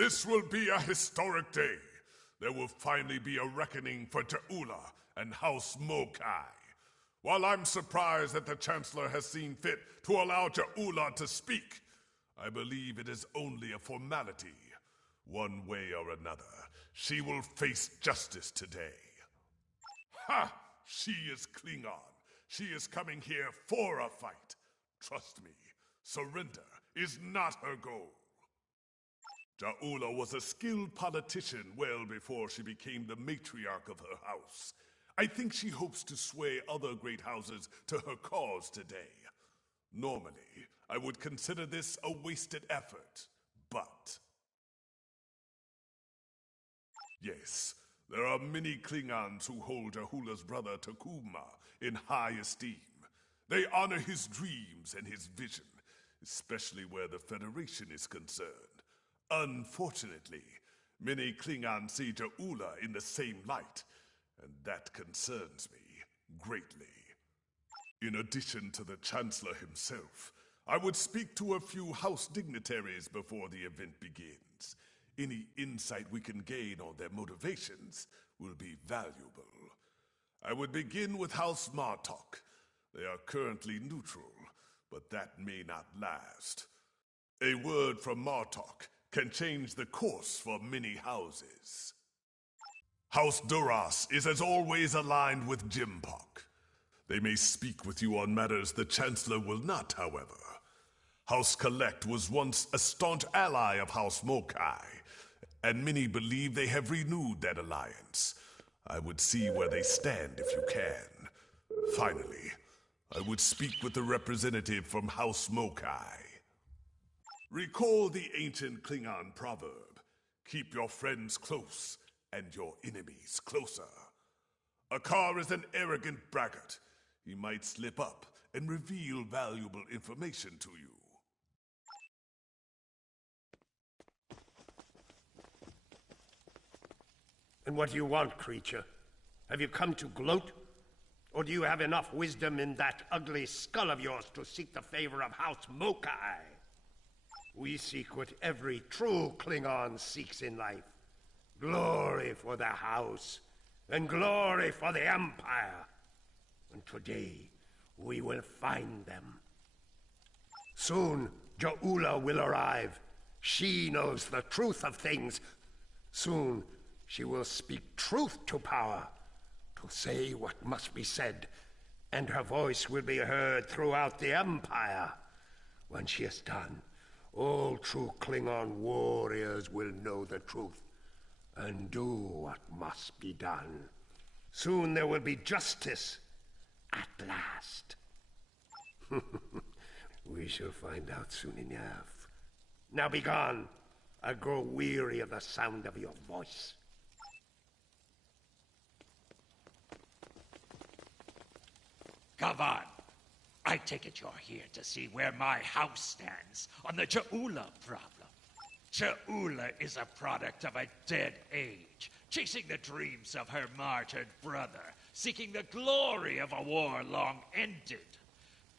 This will be a historic day. There will finally be a reckoning for Jaula and House Mokai. While I'm surprised that the Chancellor has seen fit to allow Jaula to speak, I believe it is only a formality. One way or another, she will face justice today. Ha! She is Klingon. She is coming here for a fight. Trust me, surrender is not her goal. Jaula was a skilled politician well before she became the matriarch of her house. I think she hopes to sway other great houses to her cause today. Normally, I would consider this a wasted effort, but... Yes, there are many Klingons who hold Jahula's brother Takuma in high esteem. They honor his dreams and his vision, especially where the Federation is concerned. Unfortunately, many Klingons see Jaula in the same light, and that concerns me greatly. In addition to the Chancellor himself, I would speak to a few House dignitaries before the event begins. Any insight we can gain on their motivations will be valuable. I would begin with House Martok. They are currently neutral, but that may not last. A word from Martok can change the course for many houses. House Duras is as always aligned with Jimpok. They may speak with you on matters the Chancellor will not, however. House Collect was once a staunch ally of House Mokai, and many believe they have renewed that alliance. I would see where they stand if you can. Finally, I would speak with the representative from House Mokai. Recall the ancient Klingon proverb, keep your friends close and your enemies closer. Akar is an arrogant braggart. He might slip up and reveal valuable information to you. And what do you want, creature? Have you come to gloat? Or do you have enough wisdom in that ugly skull of yours to seek the favor of House Mokai? We seek what every true Klingon seeks in life. Glory for the House, and glory for the Empire. And today, we will find them. Soon, Jaula will arrive. She knows the truth of things. Soon, she will speak truth to power, to say what must be said, and her voice will be heard throughout the Empire. When she is done, all true Klingon warriors will know the truth and do what must be done. Soon there will be justice, at last. We shall find out soon enough. Now be gone. I grow weary of the sound of your voice. Gavan, I take it you're here to see where my house stands on the Jaula problem. Jaula is a product of a dead age, chasing the dreams of her martyred brother, seeking the glory of a war long ended.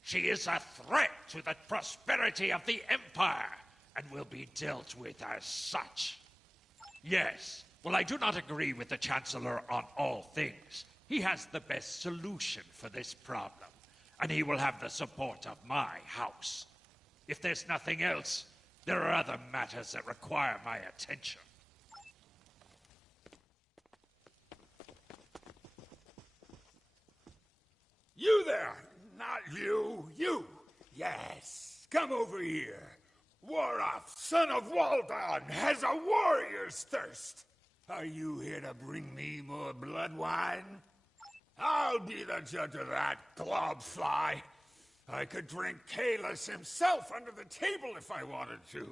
She is a threat to the prosperity of the Empire, and will be dealt with as such. Yes, well, I do not agree with the Chancellor on all things. He has the best solution for this problem, and he will have the support of my house. If there's nothing else, there are other matters that require my attention. You there! Not you! You! Yes! Come over here! Warath, son of Waldon, has a warrior's thirst! Are you here to bring me more blood wine? I'll be the judge of that, globfly. I could drink Kalis himself under the table if I wanted to.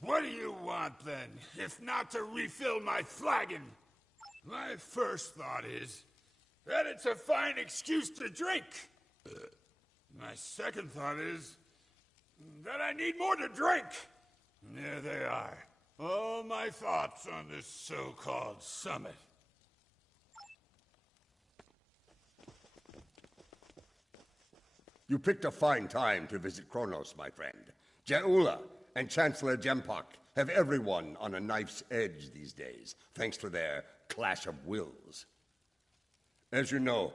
What do you want, then, if not to refill my flagon? My first thought is that it's a fine excuse to drink. My second thought is that I need more to drink. There they are. All my thoughts on this so-called summit. You picked a fine time to visit Kronos, my friend. Jaula and Chancellor Jempak have everyone on a knife's edge these days, thanks to their clash of wills. As you know,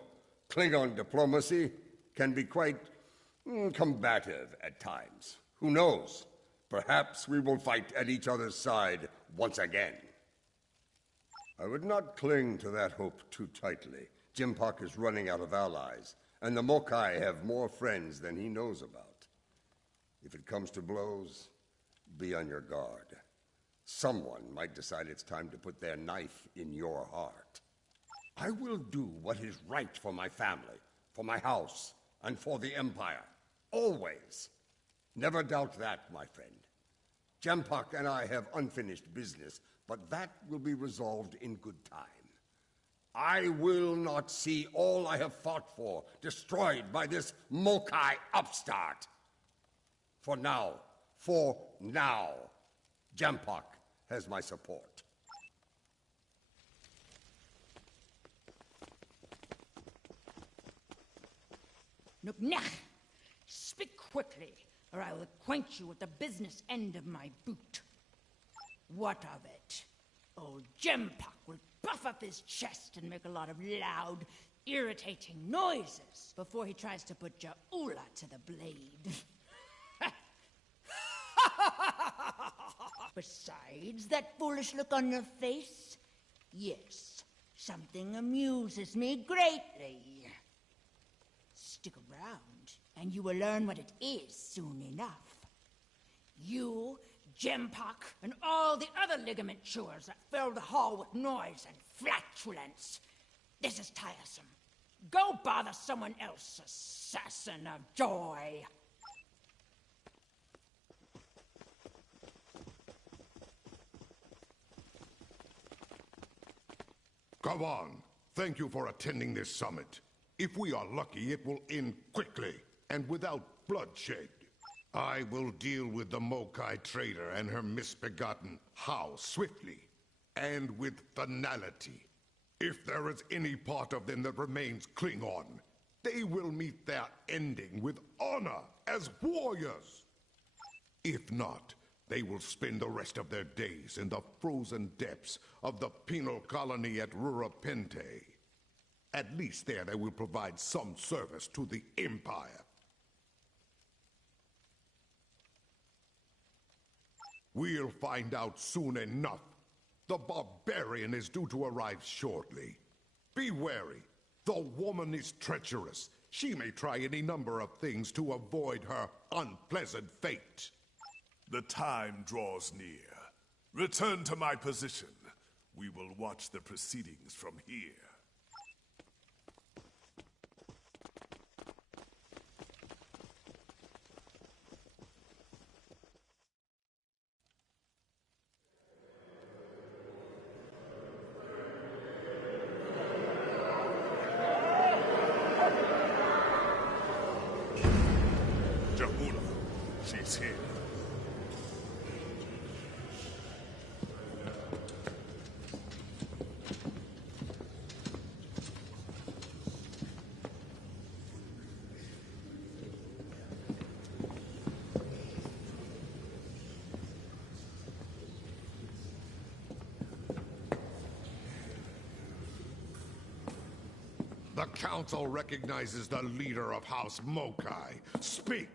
Klingon diplomacy can be quite combative at times. Who knows? Perhaps we will fight at each other's side once again. I would not cling to that hope too tightly. Jempak is running out of allies, and the Mokai have more friends than he knows about. If it comes to blows, be on your guard. Someone might decide it's time to put their knife in your heart. I will do what is right for my family, for my house, and for the Empire. Always. Never doubt that, my friend. Jempak and I have unfinished business, but that will be resolved in good time. I will not see all I have fought for destroyed by this Mokai upstart. For now, Jempak has my support. Nuknech! Speak quickly, or I will acquaint you with the business end of my boot. What of it? Old Jempak will puff up his chest and make a lot of loud, irritating noises before he tries to put Ja'ula to the blade. Besides that foolish look on your face, yes, something amuses me greatly. Stick around, and you will learn what it is soon enough. You, Jempak, and all the other ligament chewers that fill the hall with noise and flatulence. This is tiresome. Go bother someone else, assassin of joy. Come on. Thank you for attending this summit. If we are lucky, it will end quickly and without bloodshed. I will deal with the Mokai trader and her misbegotten house swiftly and with finality. If there is any part of them that remains Klingon, they will meet their ending with honor as warriors. If not, they will spend the rest of their days in the frozen depths of the penal colony at Rurapente. At least there they will provide some service to the Empire. We'll find out soon enough. The barbarian is due to arrive shortly. Be wary. The woman is treacherous. She may try any number of things to avoid her unpleasant fate. The time draws near. Return to my position. We will watch the proceedings from here. Ja'ula, she's here. The Council recognizes the leader of House Mokai. Speak!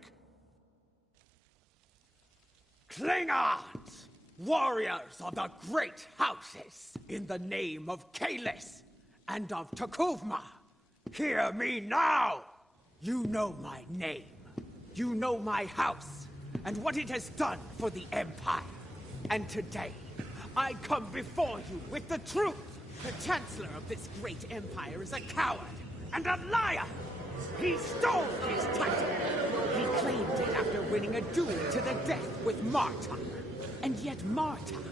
Klingons! Warriors of the great houses, in the name of Kalis and of Takuvma, hear me now! You know my name. You know my house, and what it has done for the Empire. And today, I come before you with the truth. The Chancellor of this great empire is a coward and a liar! He stole his title! He claimed it after winning a duel to the death with Martok. And yet Martok,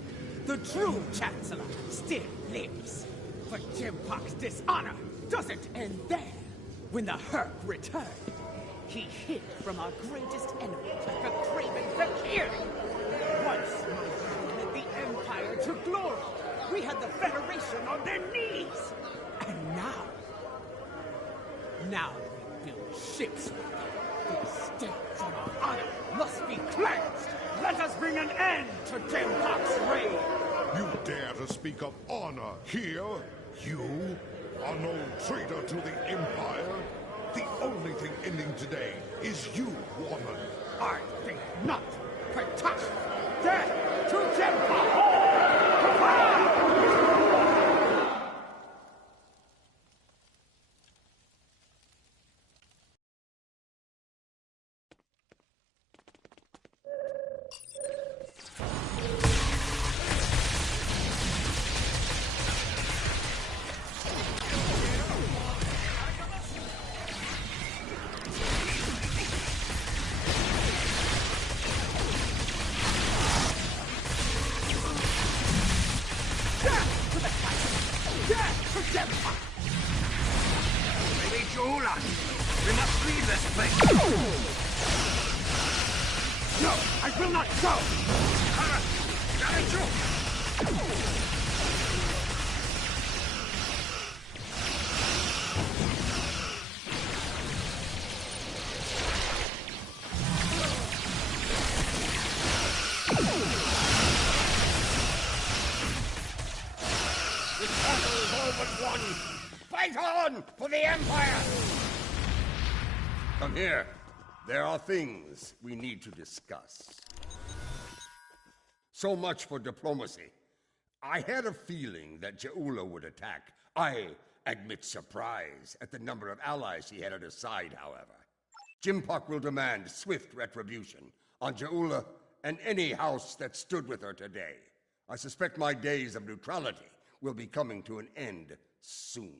the true Chancellor, still lives. But Jempak's dishonor doesn't end there. When the Herc returned, he hid from our greatest enemy like a craven fakir. Once my led the Empire to glory, we had the Federation on their knees! And now we build ships. These stains on our honor must be cleansed! Let us bring an end to Dimpok's reign. You dare to speak of honor here? You? An old traitor to the Empire? The only thing ending today is you, woman. I think not. Protect! Death to Dimpok! Lady Jula, we must leave this place. No, I will not go! The battle is all but won. Fight on for the Empire! Come here. There are things we need to discuss. So much for diplomacy. I had a feeling that Jaula would attack. I admit surprise at the number of allies he had at his side, however. Dimpok will demand swift retribution on Jaula and any house that stood with her today. I suspect my days of neutrality will be coming to an end soon.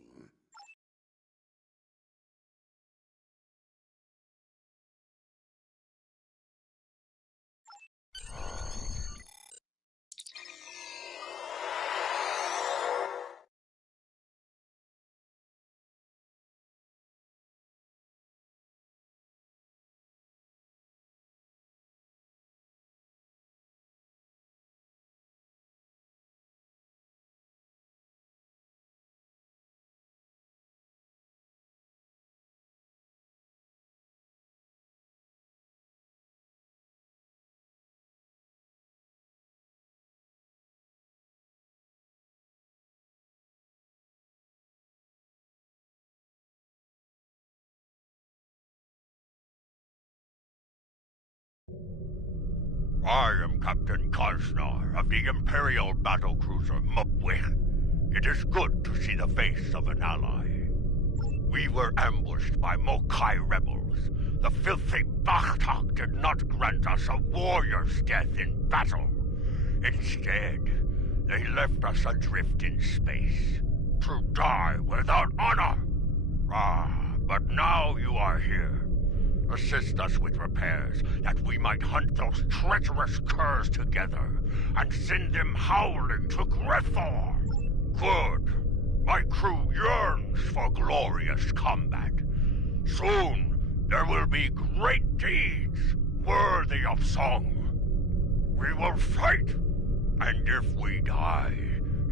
I am Captain Karsnar of the Imperial battlecruiser Mupwich. It is good to see the face of an ally. We were ambushed by Mokai rebels. The filthy Bakhtak did not grant us a warrior's death in battle. Instead, they left us adrift in space, to die without honor. But now you are here. Assist us with repairs, that we might hunt those treacherous curs together, and send them howling to Grithor. Good. My crew yearns for glorious combat. Soon, there will be great deeds worthy of song. We will fight, and if we die,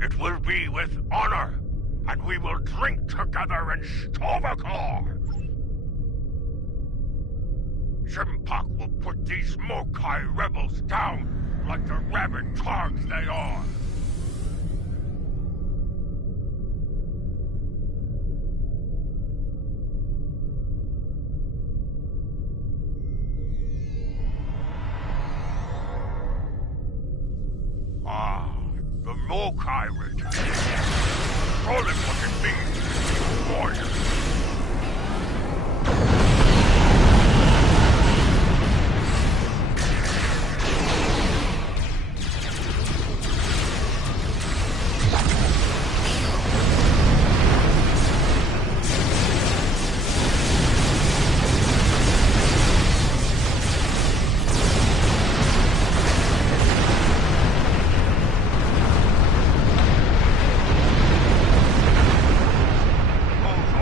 it will be with honor, and we will drink together in Stovakar. Dimpok will put these Mokai rebels down like the rabid dogs they are. The Mokai return. Call it what it means, warrior.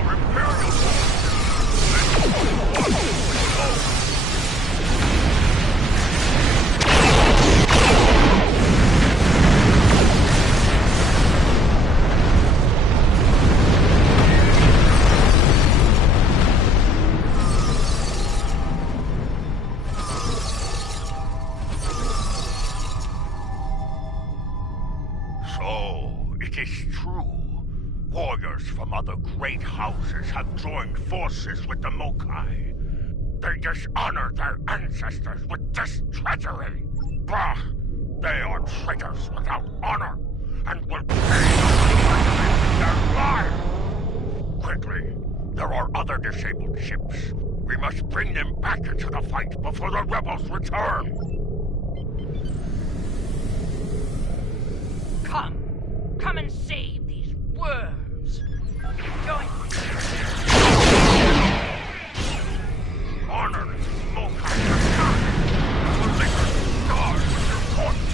Imperial It is true. Warriors from other great houses have joined forces with the Mokai. They dishonor their ancestors with this treachery. Bah! They are traitors without honor, and will pay with their lives! Quickly, there are other disabled ships. We must bring them back into the fight before the rebels return! Come and save these worms. Join me. Honor the Mokai attack! The liquor stars with your corpse!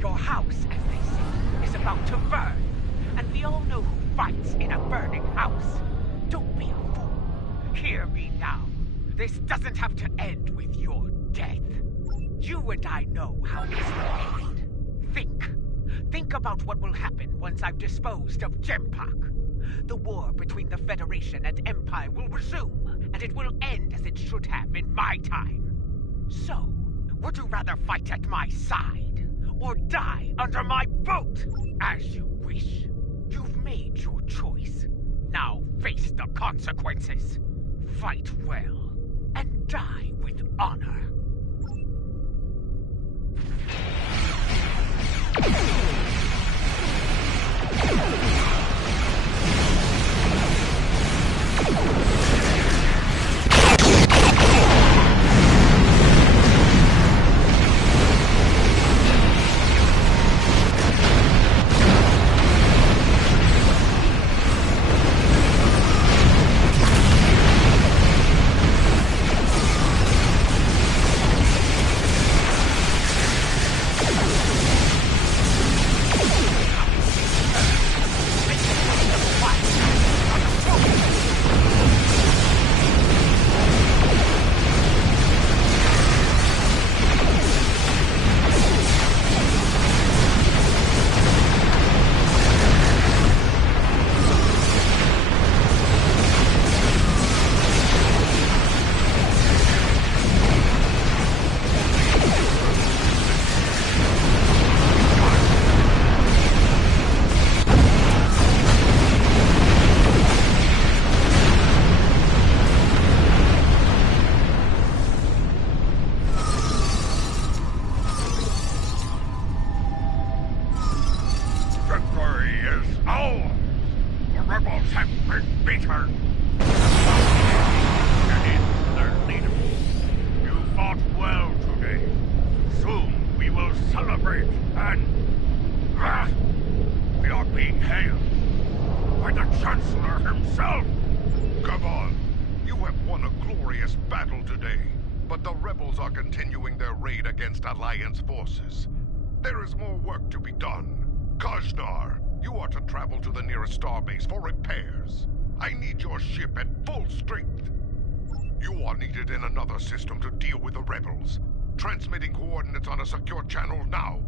Your house, as they say, is about to burn. And we all know who fights in a burning house. Don't be a fool. Hear me now. This doesn't have to end with your death. You and I know how this will end. Think about what will happen once I've disposed of Gempak. The war between the Federation and Empire will resume, and it will end as it should have in my time. So, would you rather fight at my side, or die under my boot? As you wish. You've made your choice. Now face the consequences. Fight well, and die with honor. Alliance forces. There is more work to be done. Kajnar, you are to travel to the nearest starbase for repairs. I need your ship at full strength. You are needed in another system to deal with the rebels. Transmitting coordinates on a secure channel now.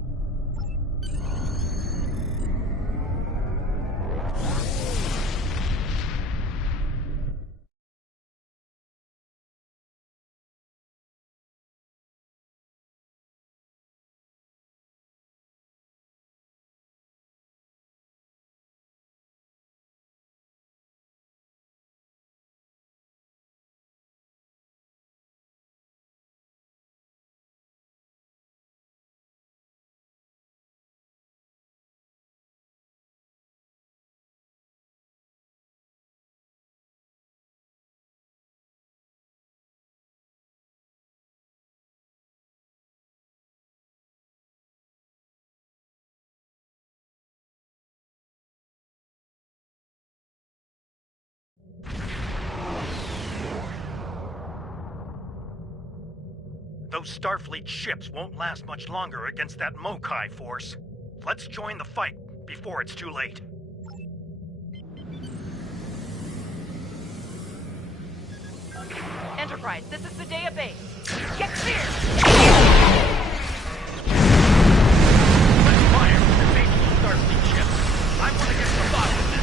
Those Starfleet ships won't last much longer against that Mokai force. Let's join the fight before it's too late. Enterprise, this is the database. Get clear! Let's fire with the faithful Starfleet ship. I want to get to the bottom of this.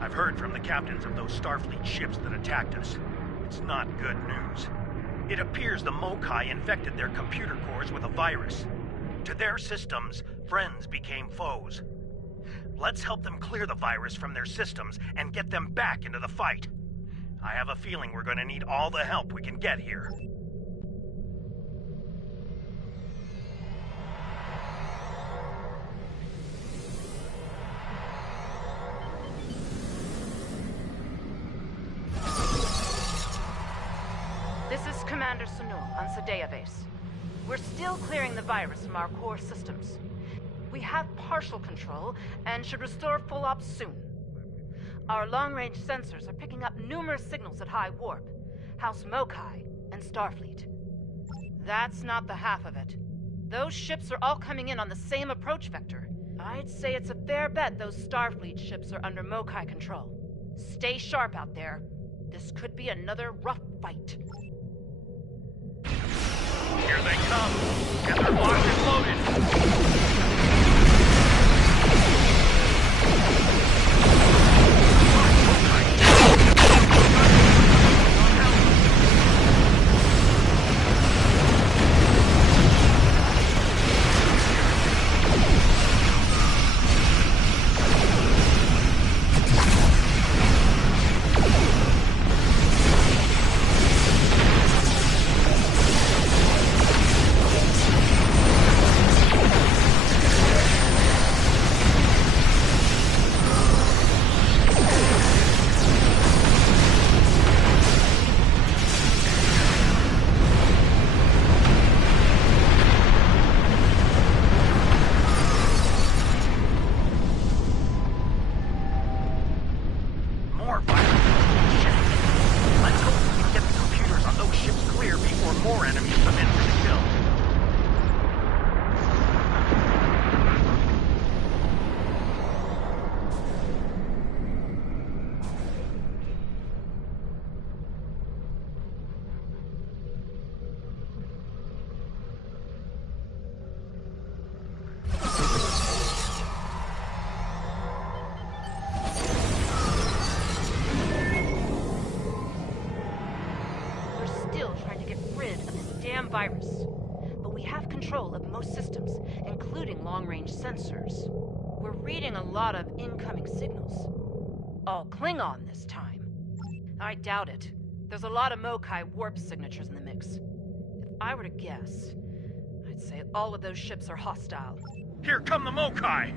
I've heard from the captains of those Starfleet ships that attacked us. It's not good news. It appears the Mokai infected their computer cores with a virus. To their systems, friends became foes. Let's help them clear the virus from their systems and get them back into the fight. I have a feeling we're going to need all the help we can get here. This is Commander Sunul on Sadea Base. We're still clearing the virus from our core systems. We have partial control and should restore full ops soon. Our long-range sensors are picking up numerous signals at high warp, House Mokai, and Starfleet. That's not the half of it. Those ships are all coming in on the same approach vector. I'd say it's a fair bet those Starfleet ships are under Mokai control. Stay sharp out there. This could be another rough fight. Here they come. Get their locked and loaded. Virus. But we have control of most systems, including long-range sensors. We're reading a lot of incoming signals. All Klingon this time. I doubt it. There's a lot of Mokai warp signatures in the mix. If I were to guess, I'd say all of those ships are hostile. Here come the Mokai!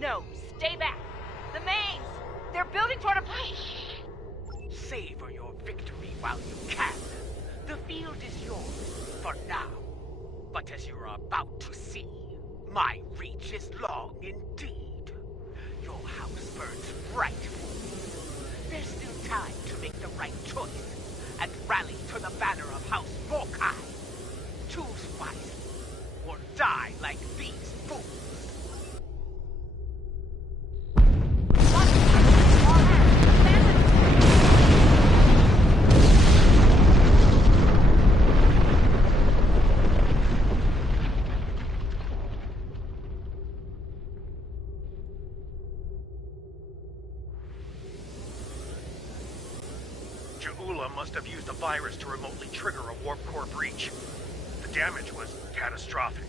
No, stay back. The mains! They're building toward a... Savor your victory while you can. The field is yours, for now. But as you're about to see, my reach is long indeed. Your house burns bright. There's still time to make the right choice and rally to the banner of House Mokai. Choose wisely, or die like these fools. Ja'ula must have used a virus to remotely trigger a warp core breach. The damage was catastrophic.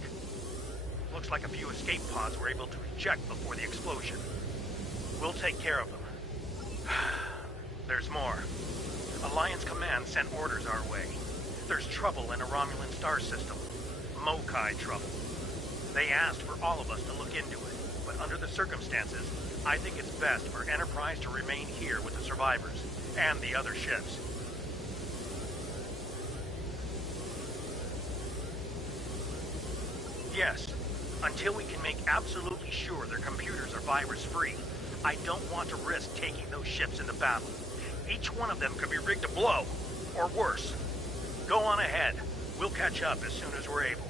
Looks like a few escape pods were able to eject before the explosion. We'll take care of them. There's more. Alliance Command sent orders our way. There's trouble in a Romulan star system. Mokai trouble. They asked for all of us to look into it, but under the circumstances, I think it's best for Enterprise to remain here with the survivors and the other ships. Yes, until we can make absolutely sure their computers are virus-free, I don't want to risk taking those ships into battle. Each one of them could be rigged to blow, or worse. Go on ahead. We'll catch up as soon as we're able.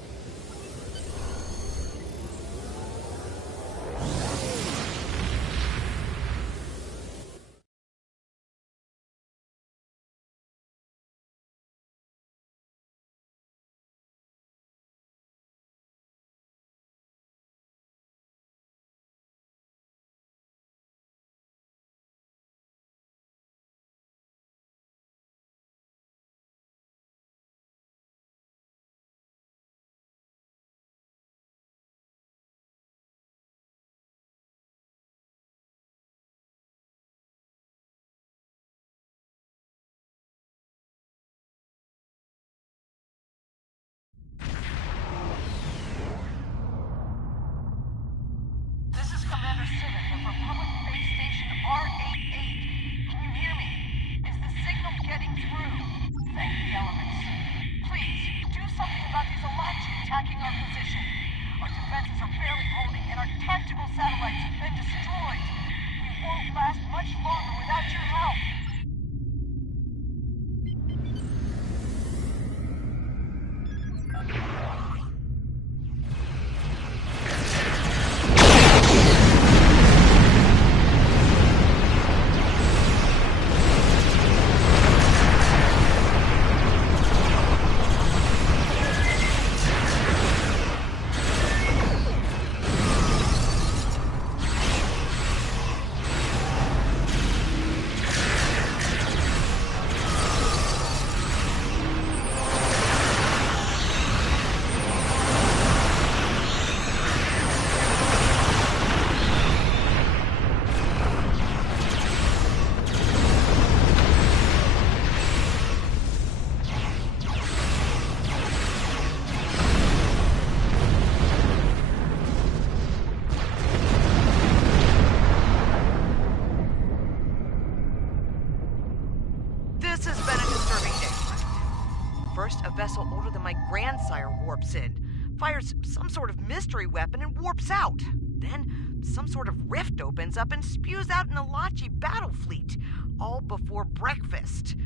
vessel older than my grandsire warps in, fires some sort of mystery weapon and warps out. Then, some sort of rift opens up and spews out an Alachi battle fleet, all before breakfast.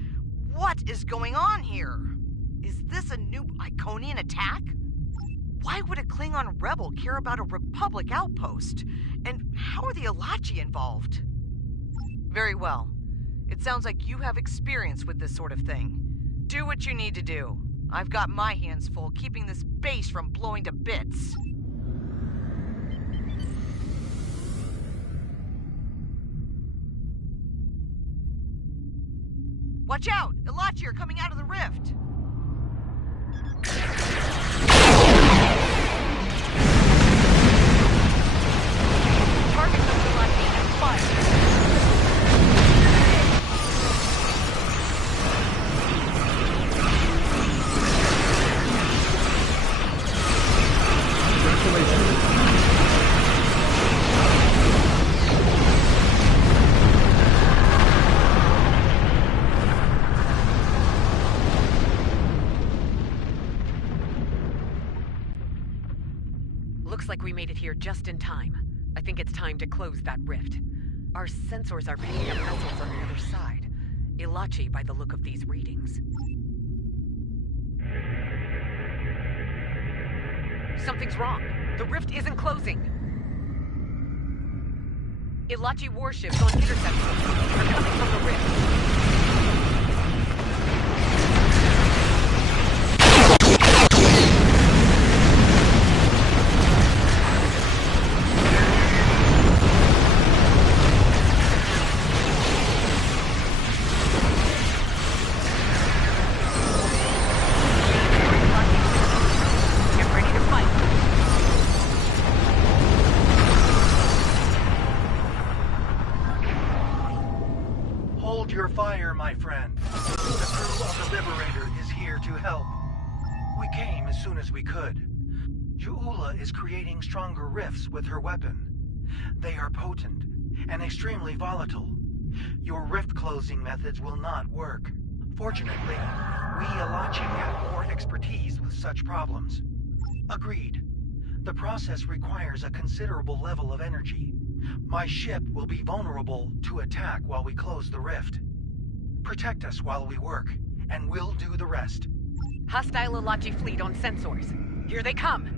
What is going on here? Is this a new Iconian attack? Why would a Klingon rebel care about a Republic outpost? And how are the Alachi involved? Very well. It sounds like you have experience with this sort of thing. Do what you need to do. I've got my hands full keeping this base from blowing to bits. Watch out! Alachi are coming out of the rift! Target the Alachi and fire! made it here just in time. I think it's time to close that rift. Our sensors are picking up missiles on the other side. Ilachi by the look of these readings. Something's wrong. The rift isn't closing. Ilachi warships on intercept are coming from the rift. Stronger rifts with her weapon. They are potent and extremely volatile. Your rift closing methods will not work. Fortunately, we Ilachi have more expertise with such problems. Agreed. The process requires a considerable level of energy. My ship will be vulnerable to attack while we close the rift. Protect us while we work, and we'll do the rest. Hostile Ilachi fleet on sensors. Here they come.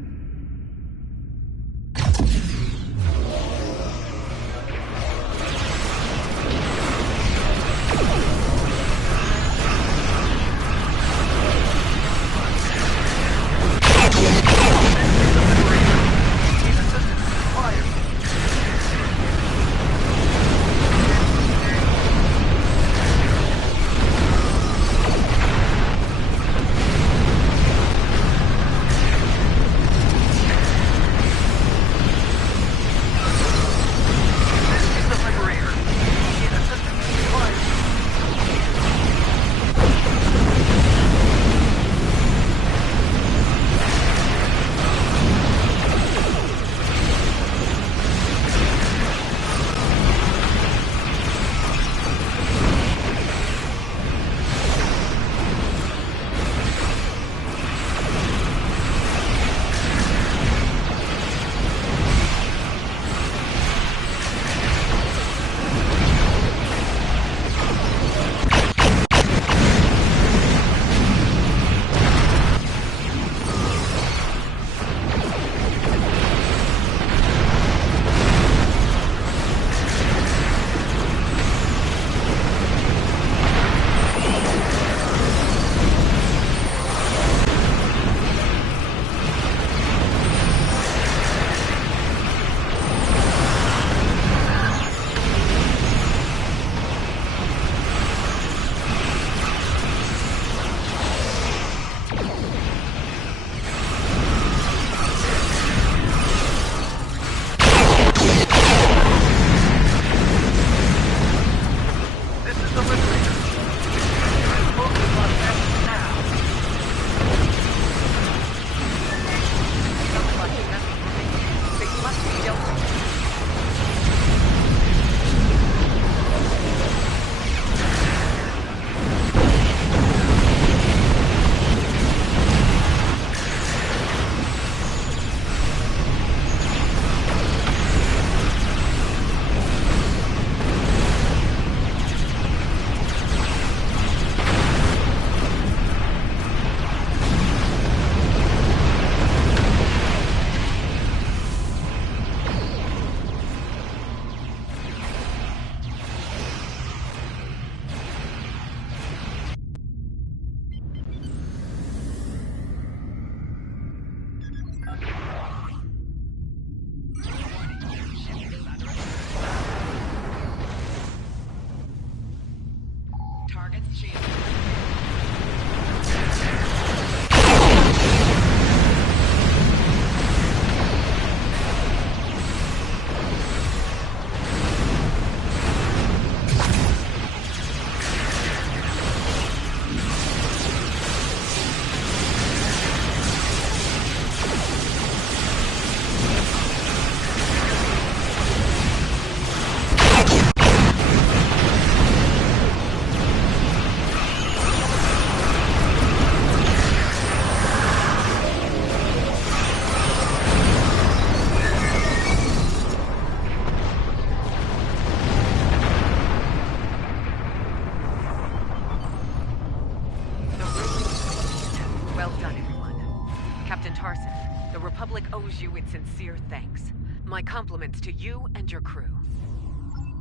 Thanks. My compliments to you and your crew.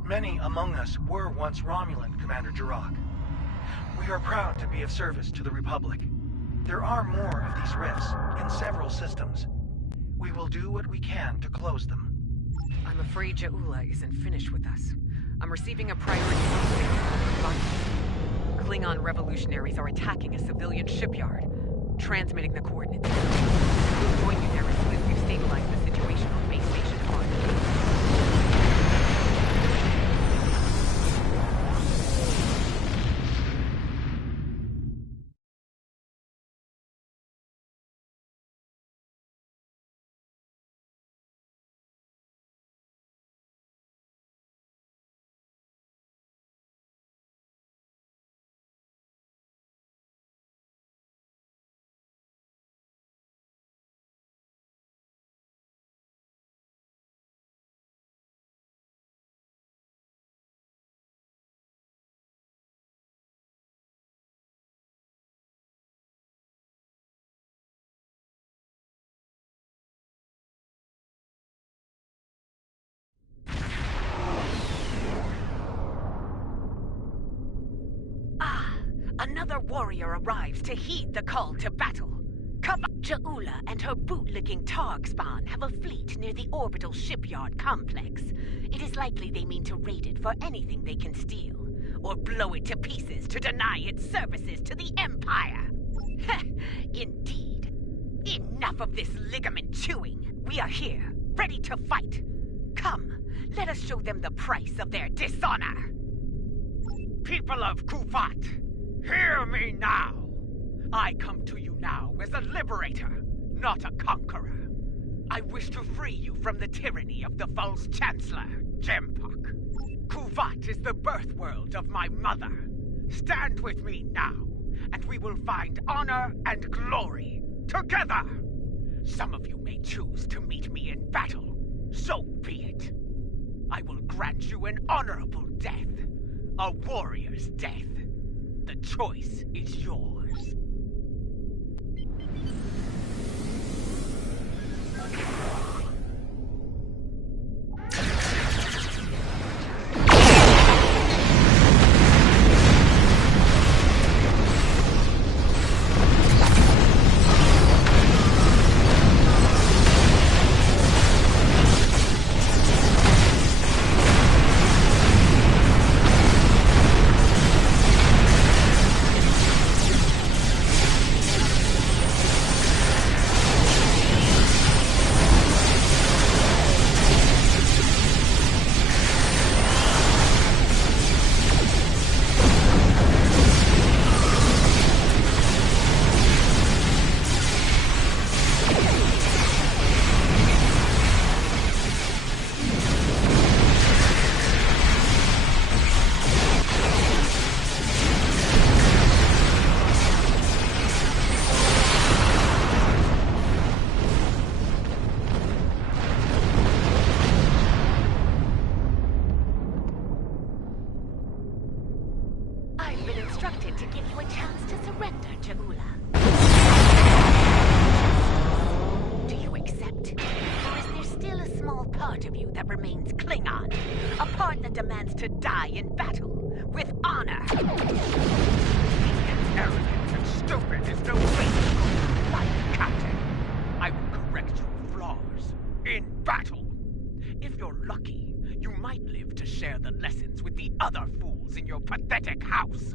Many among us were once Romulan, Commander Jirok. We are proud to be of service to the Republic. There are more of these rifts in several systems. We will do what we can to close them. I'm afraid Ja'ula isn't finished with us. I'm receiving a priority update. Klingon revolutionaries are attacking a civilian shipyard, transmitting the coordinates. We'll join you there as soon as we've stabilized the situation on base station 1. Another warrior arrives to heed the call to battle. Ja'ula and her bootlicking Targ spawn have a fleet near the orbital shipyard complex. It is likely they mean to raid it for anything they can steal, or blow it to pieces to deny its services to the Empire. Indeed. Enough of this ligament chewing. We are here, ready to fight. Come, let us show them the price of their dishonor. People of Kufat, hear me now. I come to you now as a liberator, not a conqueror. I wish to free you from the tyranny of the false chancellor, Jempak. Kufat is the birth world of my mother. Stand with me now, and we will find honor and glory together. Some of you may choose to meet me in battle. So be it. I will grant you an honorable death, a warrior's death. The choice is yours. Pathetic house.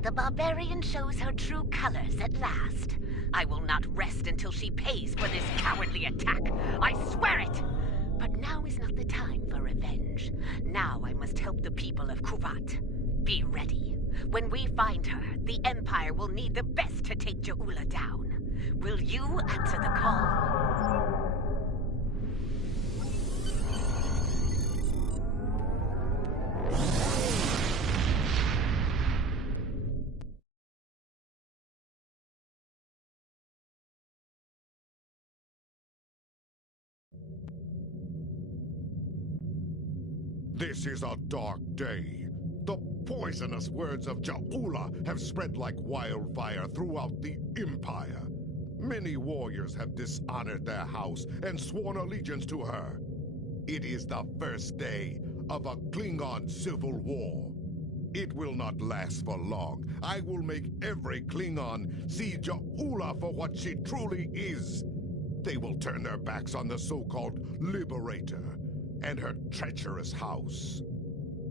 The barbarian shows her true colors at last. I will not rest until she pays for this cowardly attack. I swear it! But now is not the time for revenge. Now I must help the people of Kuvat. Be ready. When we find her, the Empire will need the best to take Ja'ula down. Will you answer the call? This is a dark day. The poisonous words of Ja'ula have spread like wildfire throughout the Empire. Many warriors have dishonored their house and sworn allegiance to her. It is the first day of a Klingon civil war. It will not last for long. I will make every Klingon see Ja'ula for what she truly is. They will turn their backs on the so-called Liberator and her treacherous house.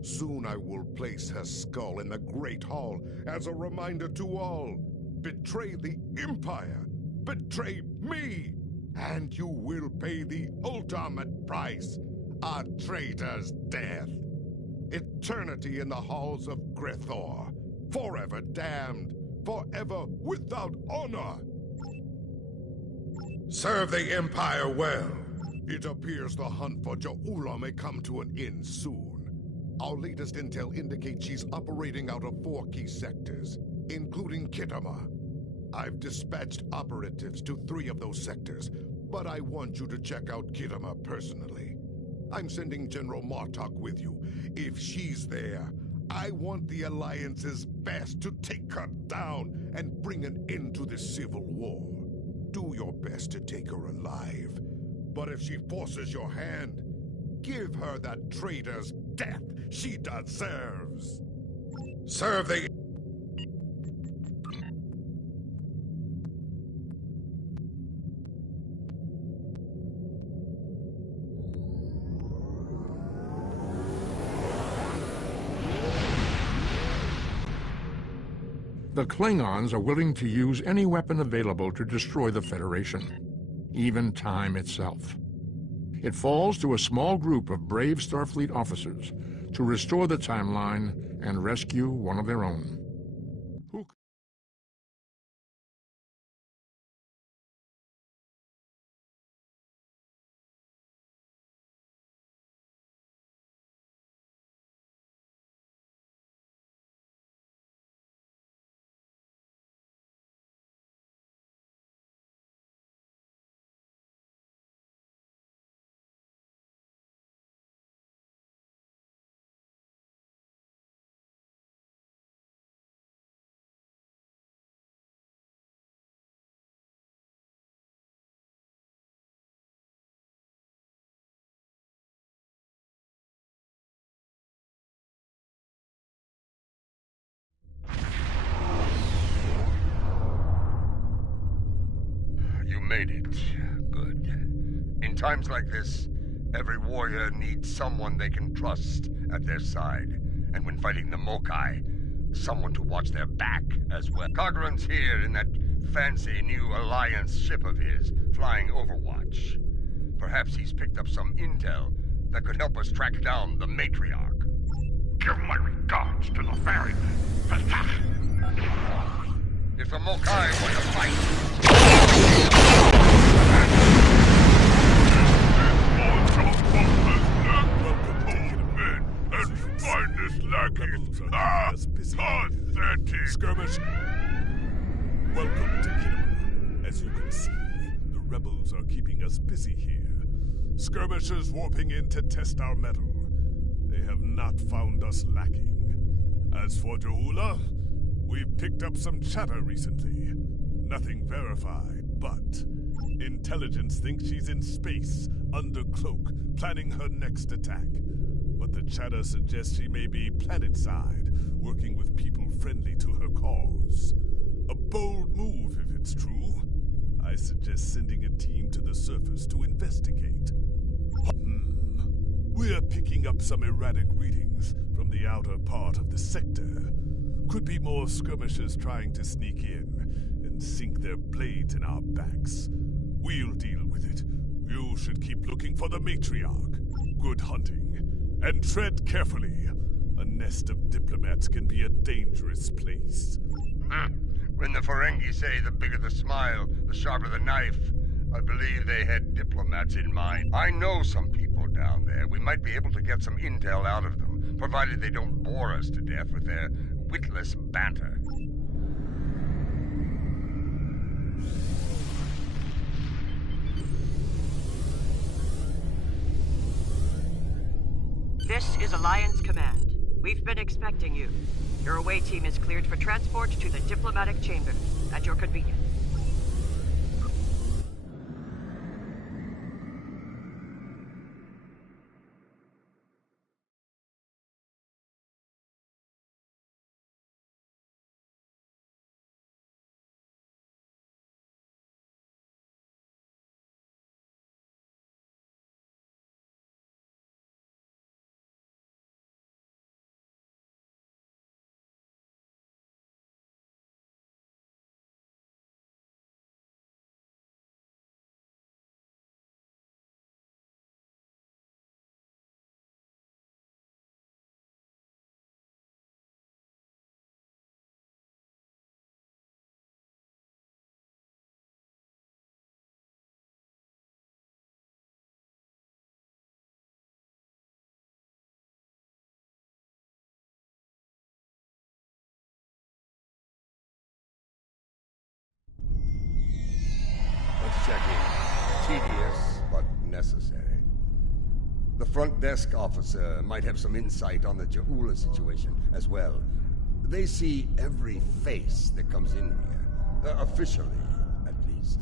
Soon I will place her skull in the Great Hall as a reminder to all. Betray the Empire, betray me, and you will pay the ultimate price, a traitor's death. Eternity in the halls of Grethor, forever damned, forever without honor. Serve the Empire well. It appears the hunt for Ja'ula may come to an end soon. Our latest intel indicates she's operating out of 4 key sectors, including Kitama. I've dispatched operatives to 3 of those sectors, but I want you to check out Kitama personally. I'm sending General Martok with you. If she's there, I want the Alliance's best to take her down and bring an end to this civil war. Do your best to take her alive. But if she forces your hand, give her that traitor's death she deserves. Serve the... The Klingons are willing to use any weapon available to destroy the Federation, even time itself. It falls to a small group of brave Starfleet officers to restore the timeline and rescue one of their own. You made it. Good. In times like this, every warrior needs someone they can trust at their side. And when fighting the Mokai, someone to watch their back as well. Cogran's here in that fancy new Alliance ship of his, flying Overwatch. Perhaps he's picked up some intel that could help us track down the Matriarch. Give my regards to the ferryman, Patach. If the Mokai want to fight... Finest lackeys. Pathetic. Skirmish. Welcome to Kitama. As you can see, the rebels are keeping us busy here. Skirmishers warping in to test our mettle. They have not found us lacking. As for Ja'ula, we've picked up some chatter recently. Nothing verified, but intelligence thinks she's in space, under cloak, planning her next attack. But the chatter suggests she may be planet-side, working with people friendly to her cause. A bold move, if it's true. I suggest sending a team to the surface to investigate. We're picking up some erratic readings from the outer part of the sector. Could be more skirmishers trying to sneak in and sink their blades in our backs. We'll deal with it. You should keep looking for the matriarch. Good hunting. And tread carefully. A nest of diplomats can be a dangerous place. When the Ferengi say the bigger the smile, the sharper the knife, I believe they had diplomats in mind. I know some people down there. We might be able to get some intel out of them, provided they don't bore us to death with their witless banter. This is Alliance Command. We've been expecting you. Your away team is cleared for transport to the diplomatic chamber, at your convenience. Let's check in. Tedious, but necessary. The front desk officer might have some insight on the Ja'ula situation as well. They see every face that comes in here. Officially, at least.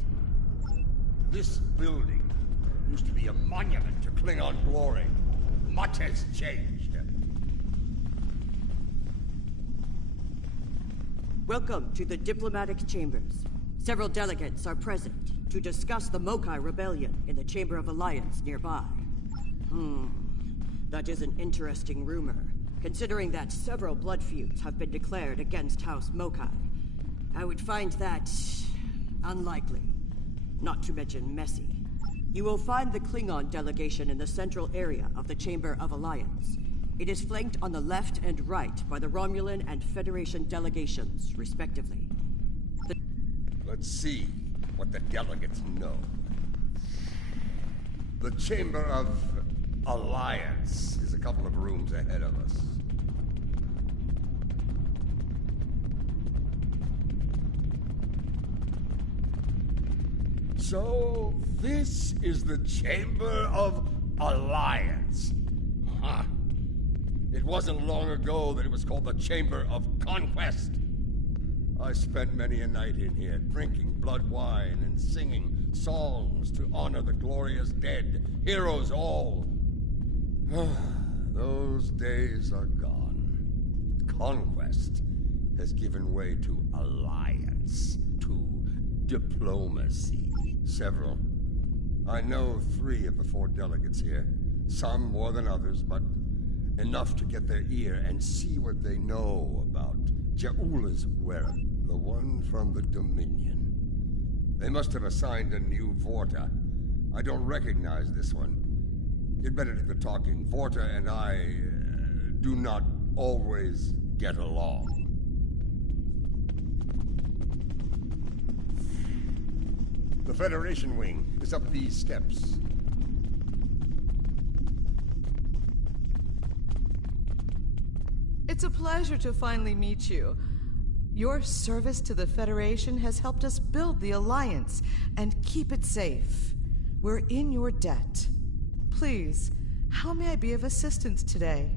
This building used to be a monument to Klingon glory. Much has changed. Welcome to the diplomatic chambers. Several delegates are present to discuss the Mokai Rebellion in the Chamber of Alliance nearby. That is an interesting rumor, considering that several blood feuds have been declared against House Mokai. I would find that unlikely, not to mention messy. You will find the Klingon delegation in the central area of the Chamber of Alliance. It is flanked on the left and right by the Romulan and Federation delegations, respectively. Let's see what the delegates know. The Chamber of Alliance is a couple of rooms ahead of us. So, this is the Chamber of Alliance. Huh. It wasn't long ago that it was called the Chamber of Conquest. I spent many a night in here, drinking blood wine and singing songs to honor the glorious dead, heroes all. Those days are gone. Conquest has given way to alliance, to diplomacy. Several. I know 3 of the 4 delegates here. Some more than others, but enough to get their ear and see what they know about Ja'ula's whereabouts. The one from the Dominion. They must have assigned a new Vorta. I don't recognize this one. You'd better do the talking. Vorta and I do not always get along. The Federation wing is up these steps. It's a pleasure to finally meet you. Your service to the Federation has helped us build the Alliance and keep it safe. We're in your debt. Please, how may I be of assistance today?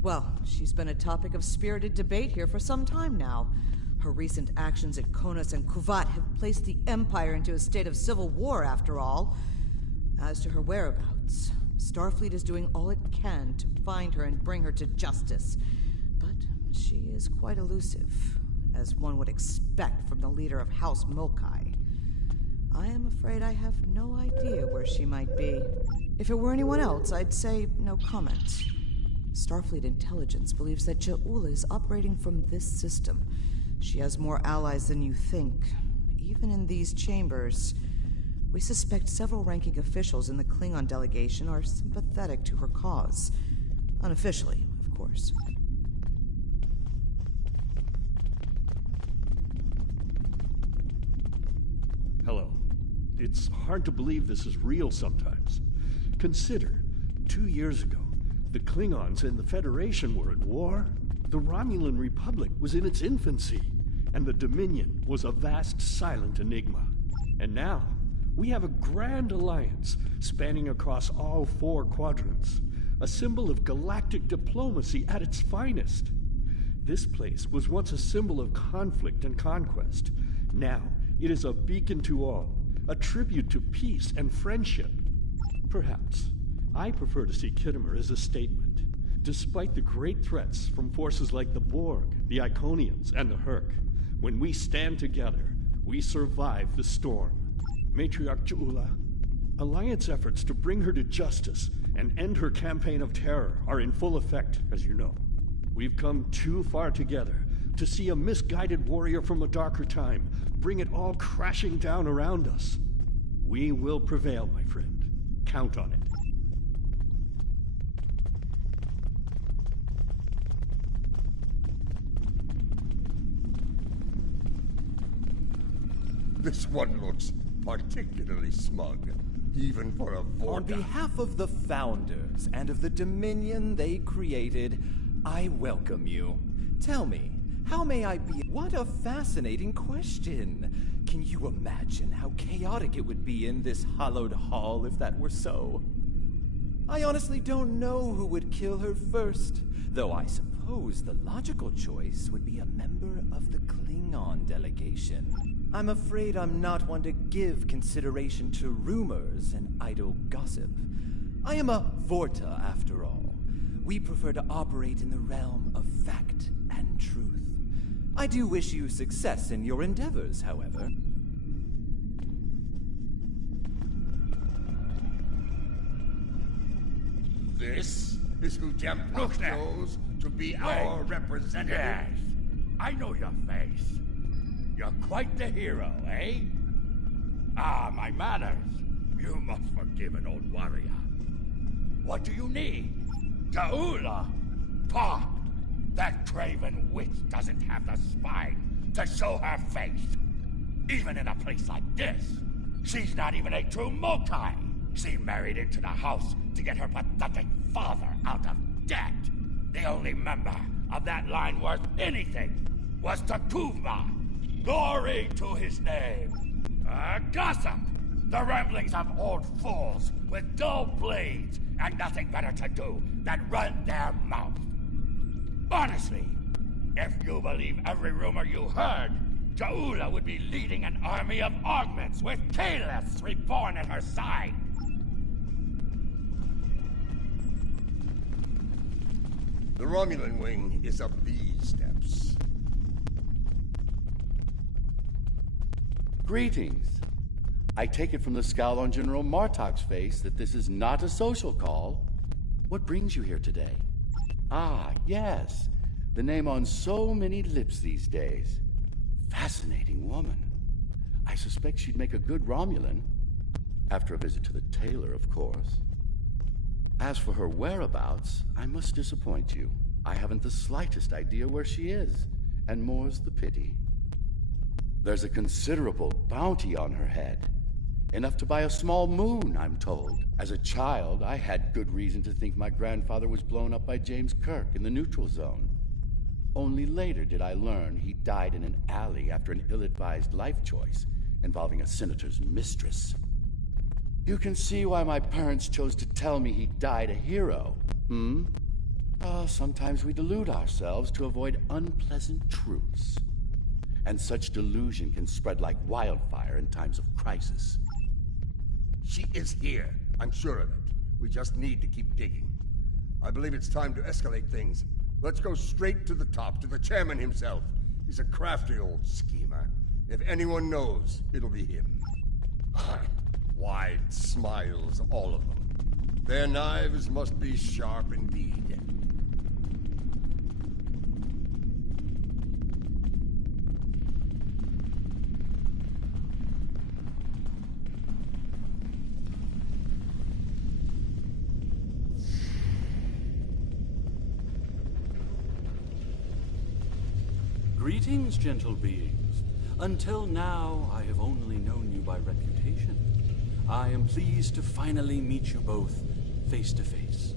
Well, she's been a topic of spirited debate here for some time now. Her recent actions at Konos and Kuvat have placed the Empire into a state of civil war, after all. As to her whereabouts, Starfleet is doing all it can to find her and bring her to justice. But she is quite elusive, as one would expect from the leader of House Mokai. I am afraid I have no idea where she might be. If it were anyone else, I'd say no comment. Starfleet intelligence believes that Ja'ula is operating from this system. She has more allies than you think, even in these chambers. We suspect several ranking officials in the Klingon delegation are sympathetic to her cause. Unofficially, of course. Hello. It's hard to believe this is real sometimes. Consider, 2 years ago, the Klingons and the Federation were at war. The Romulan Republic was in its infancy, and the Dominion was a vast silent enigma. And now, we have a grand alliance spanning across all 4 quadrants, a symbol of galactic diplomacy at its finest. This place was once a symbol of conflict and conquest. Now, it is a beacon to all, a tribute to peace and friendship. Perhaps, I prefer to see Kittimer as a statement. Despite the great threats from forces like the Borg, the Iconians, and the Herc, when we stand together, we survive the storm. Matriarch Ja'ula, Alliance efforts to bring her to justice and end her campaign of terror are in full effect, as you know. We've come too far together to see a misguided warrior from a darker time bring it all crashing down around us. We will prevail, my friend. Count on it. This one looks particularly smug, even for a Vorta. On behalf of the Founders and of the Dominion they created, I welcome you. Tell me, how may I be? What a fascinating question. Can you imagine how chaotic it would be in this hallowed hall if that were so? I honestly don't know who would kill her first, though I suppose the logical choice would be a member of the Klingon delegation. I'm afraid I'm not one to give consideration to rumors and idle gossip. I am a Vorta, after all. We prefer to operate in the realm of fact and truth. I do wish you success in your endeavors, however. This is who Jempok chose to be our representative. Yes, I know your face. You're quite the hero, eh? Ah, my manners. You must forgive an old warrior. What do you need? Ja'ula? Pah! That craven witch doesn't have the spine to show her face. Even in a place like this, she's not even a true Mokai. She married into the house to get her pathetic father out of debt. The only member of that line worth anything was Takuvma. Glory to his name. Gossip! The ramblings of old fools with dull blades and nothing better to do than run their mouth. Honestly, if you believe every rumor you heard, Ja'ula would be leading an army of augments with Kalis reborn at her side. The Romulan wing is up these steps. Greetings. I take it from the scowl on General Martok's face that this is not a social call. What brings you here today? Ah, yes. The name on so many lips these days. Fascinating woman. I suspect she'd make a good Romulan. After a visit to the tailor, of course. As for her whereabouts, I must disappoint you. I haven't the slightest idea where she is, and more's the pity. There's a considerable bounty on her head. Enough to buy a small moon, I'm told. As a child, I had good reason to think my grandfather was blown up by James Kirk in the neutral zone. Only later did I learn he died in an alley after an ill-advised life choice involving a senator's mistress. You can see why my parents chose to tell me he died a hero, sometimes we delude ourselves to avoid unpleasant truths. And such delusion can spread like wildfire in times of crisis. She is here. I'm sure of it. We just need to keep digging. I believe it's time to escalate things. Let's go straight to the top, to the chairman himself. He's a crafty old schemer. If anyone knows, it'll be him. Wide smiles, all of them. Their knives must be sharp indeed. Greetings, gentle beings. Until now, I have only known you by reputation. I am pleased to finally meet you both face to face.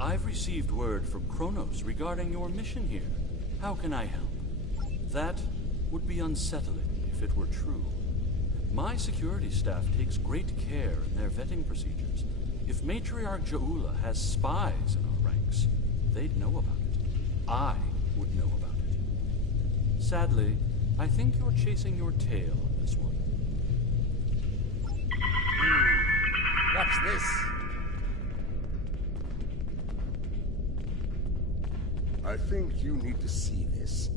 I've received word from Kronos regarding your mission here. How can I help? That would be unsettling if it were true. My security staff takes great care in their vetting procedures. If Matriarch Jaula has spies in our ranks, they'd know about it. I would know about it. Sadly, I think you're chasing your tail on this one. What's this? I think you need to see this.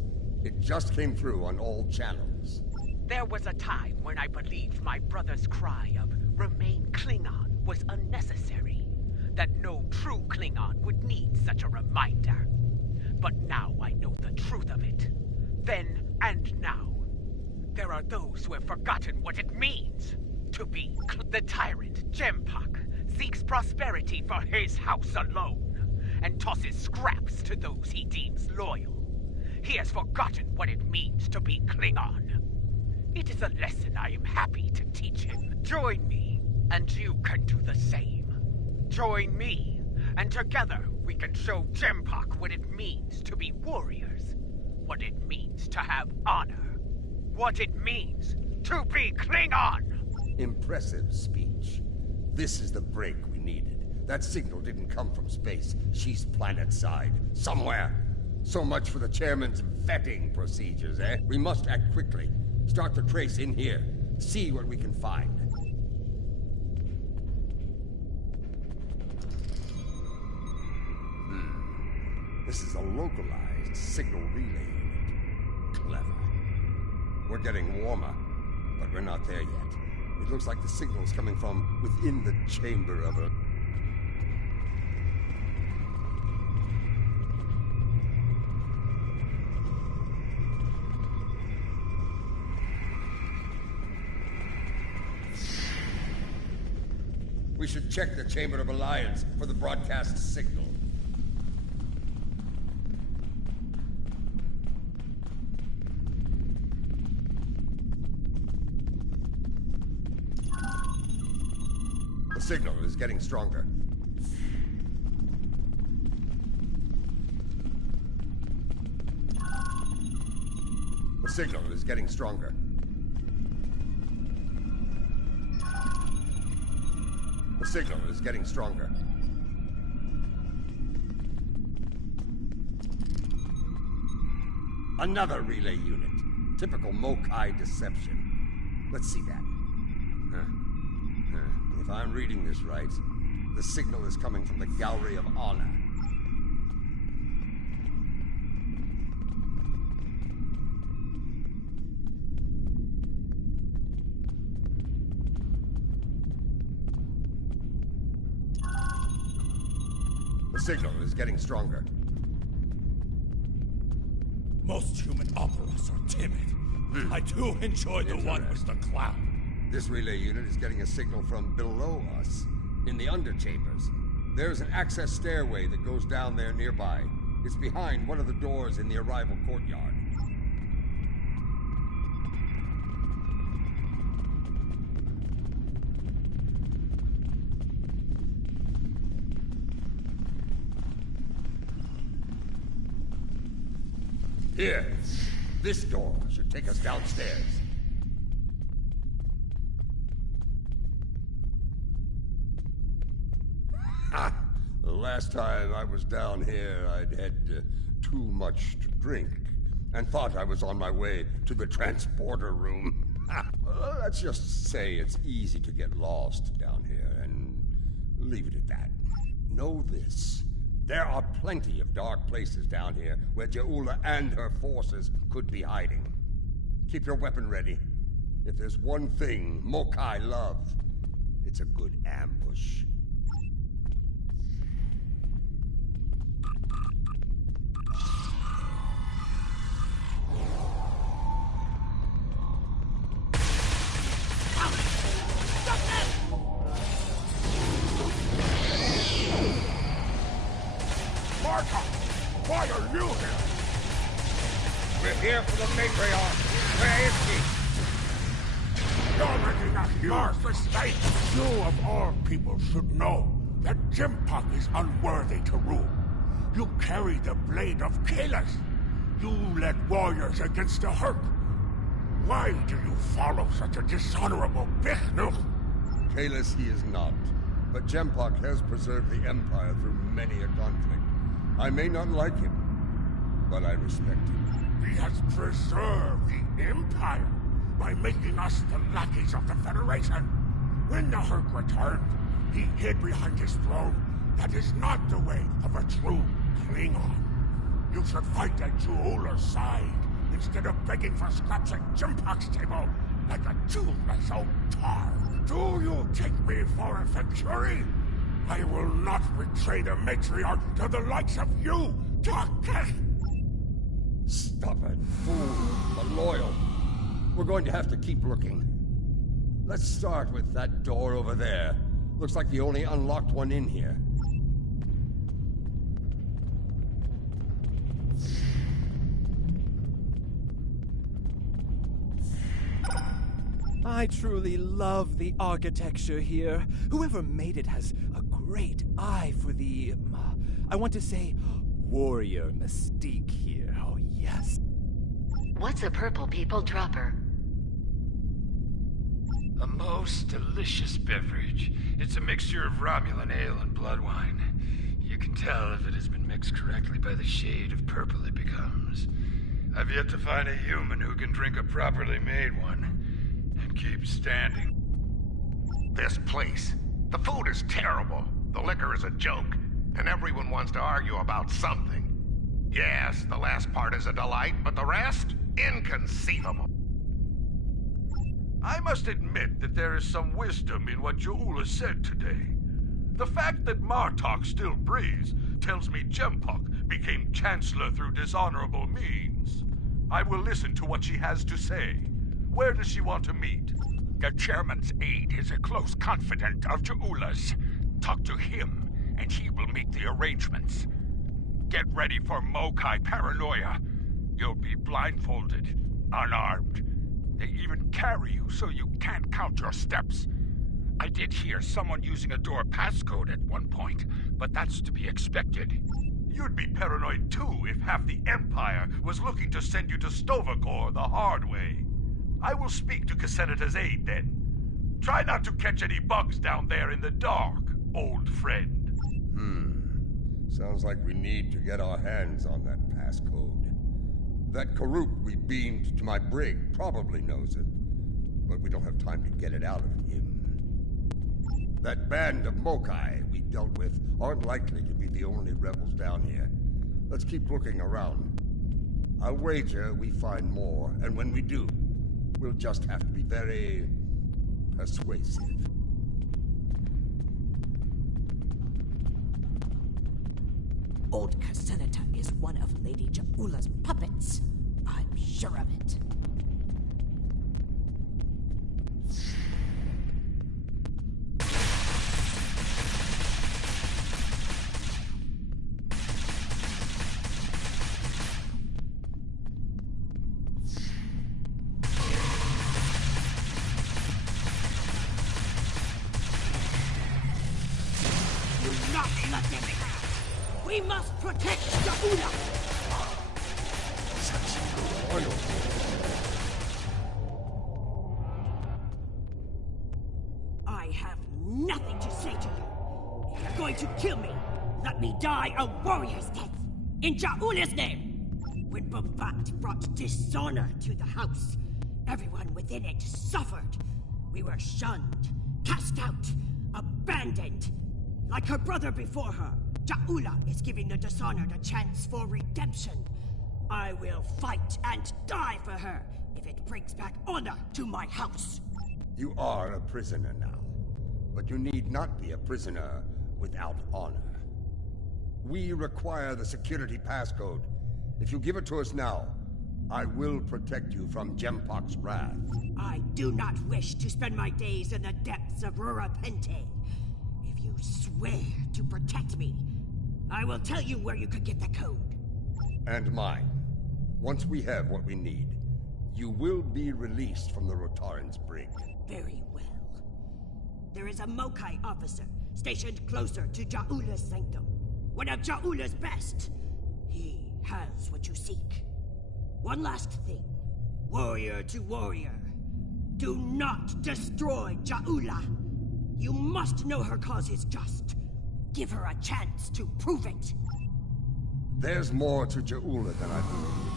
It just came through on all channels. There was a time when I believed my brother's cry of "Remain Klingon" was unnecessary. That no true Klingon would need such a reminder. But now I know the truth of it. Then and now. There are those who have forgotten what it means to be the tyrant Jempak seeks prosperity for his house alone, and tosses scraps to those he deems loyal. He has forgotten what it means to be Klingon. It is a lesson I am happy to teach him. Join me, and you can do the same. Join me, and together we can show Jempak what it means to be warriors, what it means to have honor, what it means to be Klingon! Impressive speech. This is the break we needed. That signal didn't come from space. She's planet-side. Somewhere. So much for the chairman's vetting procedures, eh? We must act quickly. Start the trace in here. See what we can find. This is a localized signal relay unit. Clever. We're getting warmer, but we're not there yet. It looks like the signal's coming from within the chamber of a... We should check the Chamber of Alliance for the broadcast signal. The signal is getting stronger. The signal is getting stronger. The signal is getting stronger. Another relay unit. Typical Mokai deception. Let's see that. If I'm reading this right, the signal is coming from the Gallery of Honor. The signal is getting stronger. Most human operas are timid. I do enjoy the one with the clown. This relay unit is getting a signal from below us, in the underchambers. There's an access stairway that goes down there nearby. It's behind one of the doors in the arrival courtyard. Here. This door should take us downstairs. The last time I was down here, I'd had too much to drink and thought I was on my way to the transporter room. Let's just say it's easy to get lost down here and leave it at that. Know this. There are plenty of dark places down here where Jaula and her forces could be hiding. Keep your weapon ready. If there's one thing Mokai love, it's a good ambush. Why are you here? We're here for the matriarch. Where is she? You're making a huge mistake. You of all people should know that Jimpak is unworthy to rule. You carry the blade of Kalis. You led warriors against the Herc. Why do you follow such a dishonorable Bichnul? Kalis he is not, but Jempak has preserved the Empire through many a conflict. I may not like him, but I respect him. He has preserved the Empire by making us the lackeys of the Federation. When the Herc returned, he hid behind his throne. That is not the way of a true Klingon. You should fight at Juula's side instead of begging for scraps at Jimpak's table like a toothless old tar. Do you take me for a Venturi? I will not betray the matriarch to the likes of you, Tarket! Stubborn fool, but loyal. We're going to have to keep looking. Let's start with that door over there. Looks like the only unlocked one in here. I truly love the architecture here. Whoever made it has a great eye for the, I want to say, warrior mystique here. Oh, yes. What's a purple people dropper? A most delicious beverage. It's a mixture of Romulan ale and blood wine. You can tell if it has been mixed correctly by the shade of purple it becomes. I've yet to find a human who can drink a properly made one and keep standing. This place. The food is terrible. The liquor is a joke. And everyone wants to argue about something. Yes, the last part is a delight, but the rest? Inconceivable. I must admit that there is some wisdom in what Juula said today. The fact that Martok still breathes tells me Jempak became Chancellor through dishonorable means. I will listen to what she has to say. Where does she want to meet? The chairman's aide is a close confidant of Juula's. Talk to him, and he will make the arrangements. Get ready for Mokai paranoia. You'll be blindfolded, unarmed. They even carry you so you can't count your steps. I did hear someone using a door passcode at one point, but that's to be expected. You'd be paranoid too if half the Empire was looking to send you to Stovagor the hard way. I will speak to Casenata's aide then. Try not to catch any bugs down there in the dark, old friend. Sounds like we need to get our hands on that passcode. That Karuk we beamed to my brig probably knows it, but we don't have time to get it out of him. That band of Mokai we dealt with aren't likely to be the only rebels down here. Let's keep looking around. I'll wager we find more, and when we do, we'll just have to be very persuasive. Old Casenata is one of Lady Jaula's puppets. I'm sure of it. Do not let them in. We must protect Jaula! Such loyalty. I have nothing to say to you. If you're going to kill me, let me die a warrior's death. In Jaula's name! When Babat brought dishonor to the house, everyone within it suffered. We were shunned, cast out, abandoned. Like her brother before her, Jaula is giving the dishonored a chance for redemption. I will fight and die for her if it brings back honor to my house. You are a prisoner now, but you need not be a prisoner without honor. We require the security passcode. If you give it to us now, I will protect you from Jempak's wrath. I do not wish to spend my days in the depths of Rurapente. If you swear to protect me, I will tell you where you could get the code. And mine. Once we have what we need, you will be released from the Rotaran's brig. Very well. There is a Mokai officer stationed closer to Ja'ula's sanctum. One of Ja'ula's best. He has what you seek. One last thing. Warrior to warrior. Do not destroy Ja'ula. You must know her cause is just. Give her a chance to prove it. There's more to Ja'ula than I believe.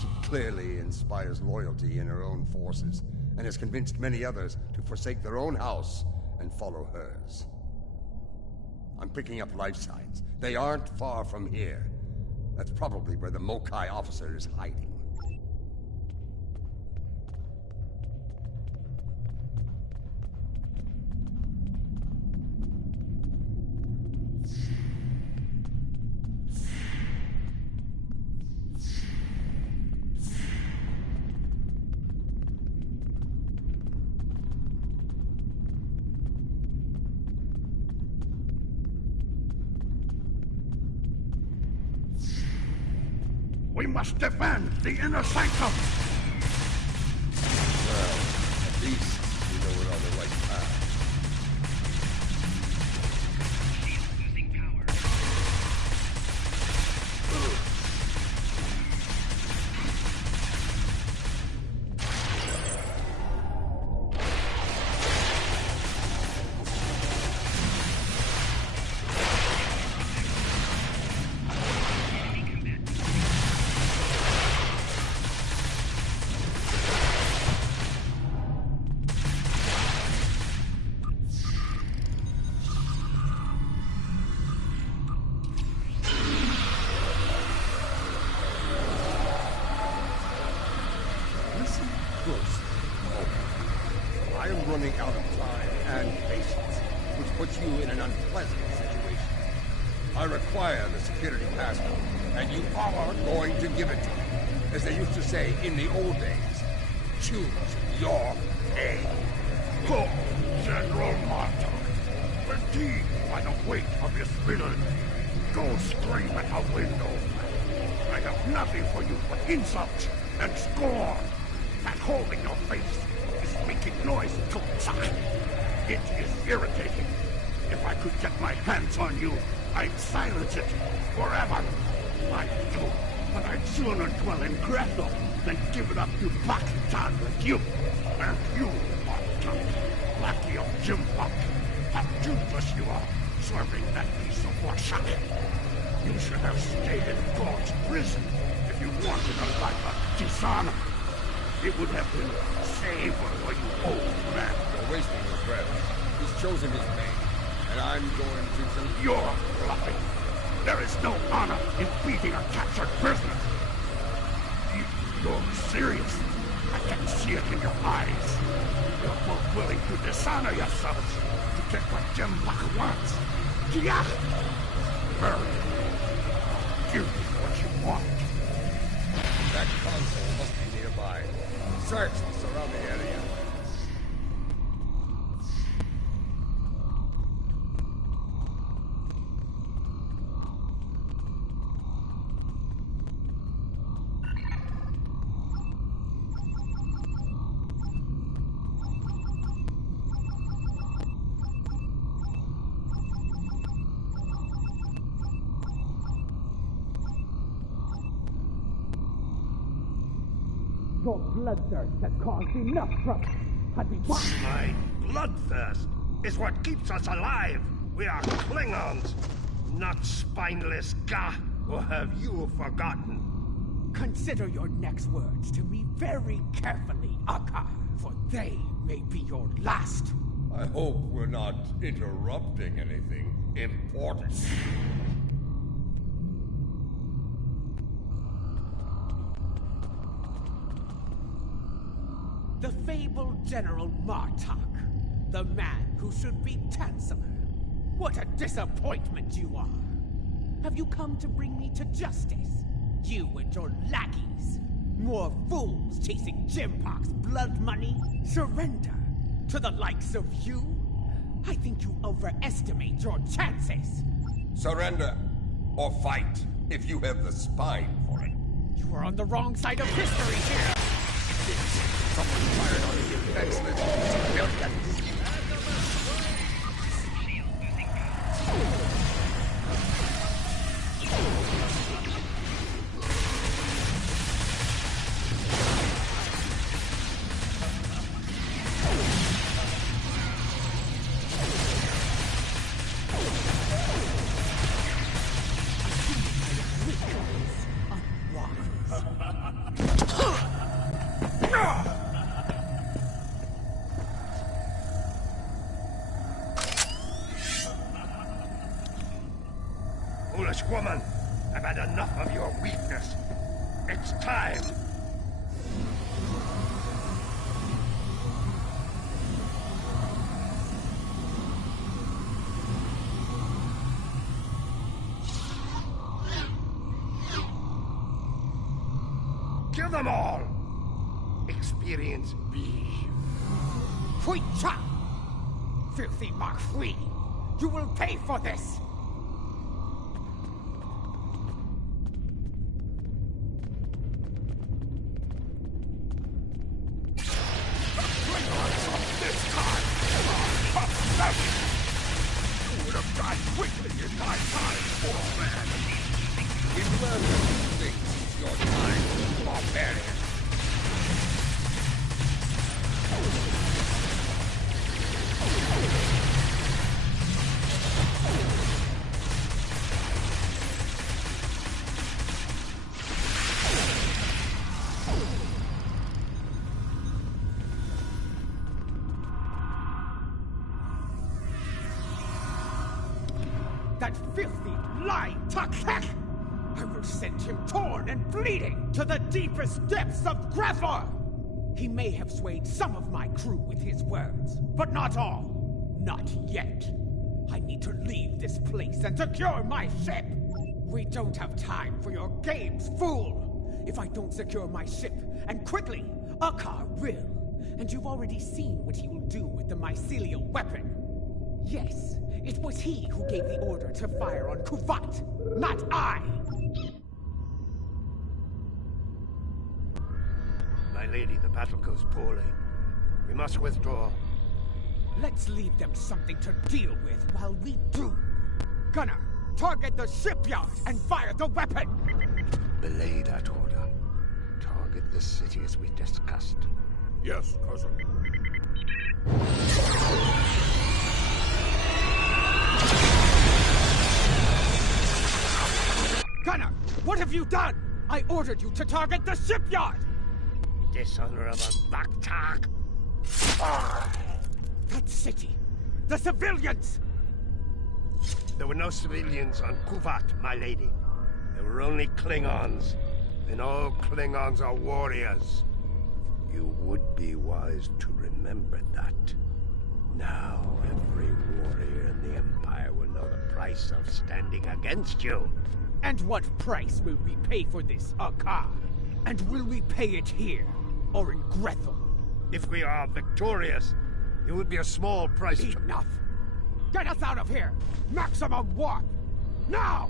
She clearly inspires loyalty in her own forces, and has convinced many others to forsake their own house and follow hers. I'm picking up life signs. They aren't far from here. That's probably where the Mokai officer is hiding. We must defend the inner sanctum! Well, at least we know we're on the right path. She's losing power. I am running out of time and patience, which puts you in an unpleasant situation. I require the security passport, and you are going to give it to me. As they used to say in the old days, choose your aim. Oh, General Martok, fatigued by the weight of his villainy, go scream at a window. I have nothing for you but insult and scorn. That hole in your face is making noise, Totsak. It is irritating. If I could get my hands on you, I'd silence it forever. I do, but I'd sooner dwell in Gretel than give it up to Bakutan with you. And you, Martok, lackey of Jimbok, how toothless you are, serving that piece of worship. You should have stayed in God's prison if you wanted a life of dishonor. It would have been safer for you old man. You're wasting your breath. He's chosen his fate, and I'm going to... You're bluffing. There is no honor in beating a captured prisoner. You're serious. I can see it in your eyes. You're both willing to dishonor yourselves to get what Jimbok wants. Yeah. Hurry. Give me what you want. That console must be nearby. Search the surrounding area. Your bloodthirst has caused enough trouble. My bloodthirst is what keeps us alive. We are Klingons, not spineless Ga. Or have you forgotten? Consider your next words to me very carefully, Akka, for they may be your last. I hope we're not interrupting anything important. The fabled General Martok, the man who should be Chancellor. What a disappointment you are! Have you come to bring me to justice? You and your lackeys. More fools chasing Jimbok's blood money? Surrender to the likes of you? I think you overestimate your chances. Surrender or fight if you have the spine for it. You are on the wrong side of history here! Someone fired on the defenseless civilians! Foolish woman, I've had enough of your weakness. It's time. Kill them all! Experience me. Fui cha! Filthy Mark Fui! You will pay for this! That filthy, lying Tuck-Heck! I will send him torn and bleeding to the deepest depths of Grethor! He may have swayed some of my crew with his words, but not all. Not yet. I need to leave this place and secure my ship! We don't have time for your games, fool! If I don't secure my ship, and quickly, Akar will. And you've already seen what he will do with the mycelial weapon. Yes, it was he who gave the order to fire on Kuvat, not I! My lady, the battle goes poorly. We must withdraw. Let's leave them something to deal with while we do. Gunner, target the shipyard and fire the weapon! Belay that order. Target the city as we discussed. Yes, cousin. Gunner, what have you done? I ordered you to target the shipyard! Dishonorable Baktak! That city! The civilians! There were no civilians on Kuvat, my lady. There were only Klingons. And all Klingons are warriors. You would be wise to remember that. Now every warrior in the Empire will know the price of standing against you. And what price will we pay for this, Akar? And will we pay it here, or in Grethel? If we are victorious, it would be a small price. Enough! Get us out of here! Maximum warp! Now!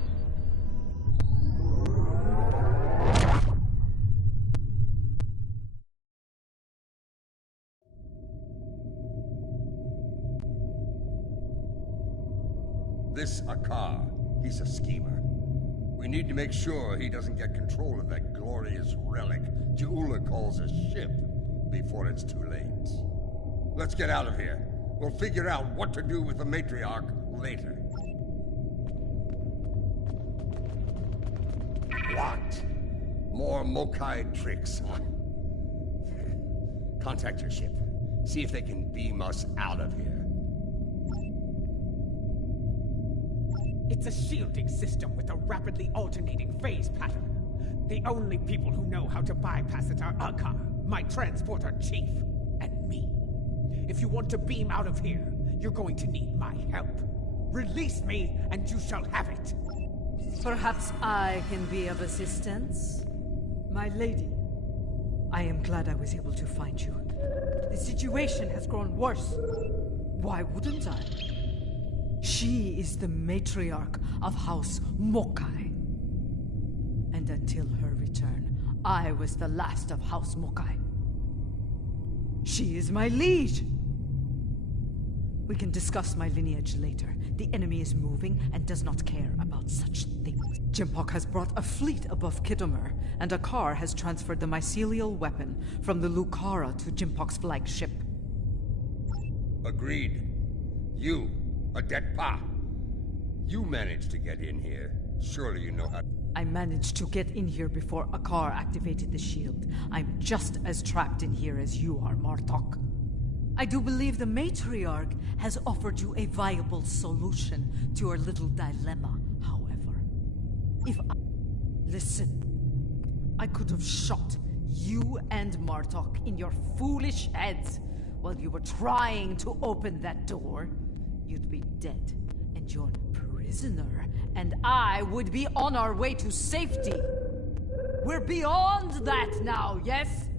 This Akar, he's a schemer. We need to make sure he doesn't get control of that glorious relic Ja'ula calls a ship before it's too late. Let's get out of here. We'll figure out what to do with the matriarch later. What? More Mokai tricks, huh? Contact your ship. See if they can beam us out of here. It's a shielding system with a rapidly alternating phase pattern. The only people who know how to bypass it are Akar, my transporter chief, and me. If you want to beam out of here, you're going to need my help. Release me, and you shall have it. Perhaps I can be of assistance? My lady, I am glad I was able to find you. The situation has grown worse. Why wouldn't I? She is the matriarch of House Mokai. And until her return, I was the last of House Mokai. She is my liege. We can discuss my lineage later. The enemy is moving and does not care about such things. Jimpok has brought a fleet above Kittimer, and Akar has transferred the mycelial weapon from the Lucara to Jimpok's flagship. Agreed. You, Adetpa. You managed to get in here. Surely you know how... I managed to get in here before Akar activated the shield. I'm just as trapped in here as you are, Martok. I do believe the matriarch has offered you a viable solution to your little dilemma, however. Listen. I could have shot you and Martok in your foolish heads while you were trying to open that door. You'd be dead, and your prisoner and I would be on our way to safety. We're beyond that now, yes?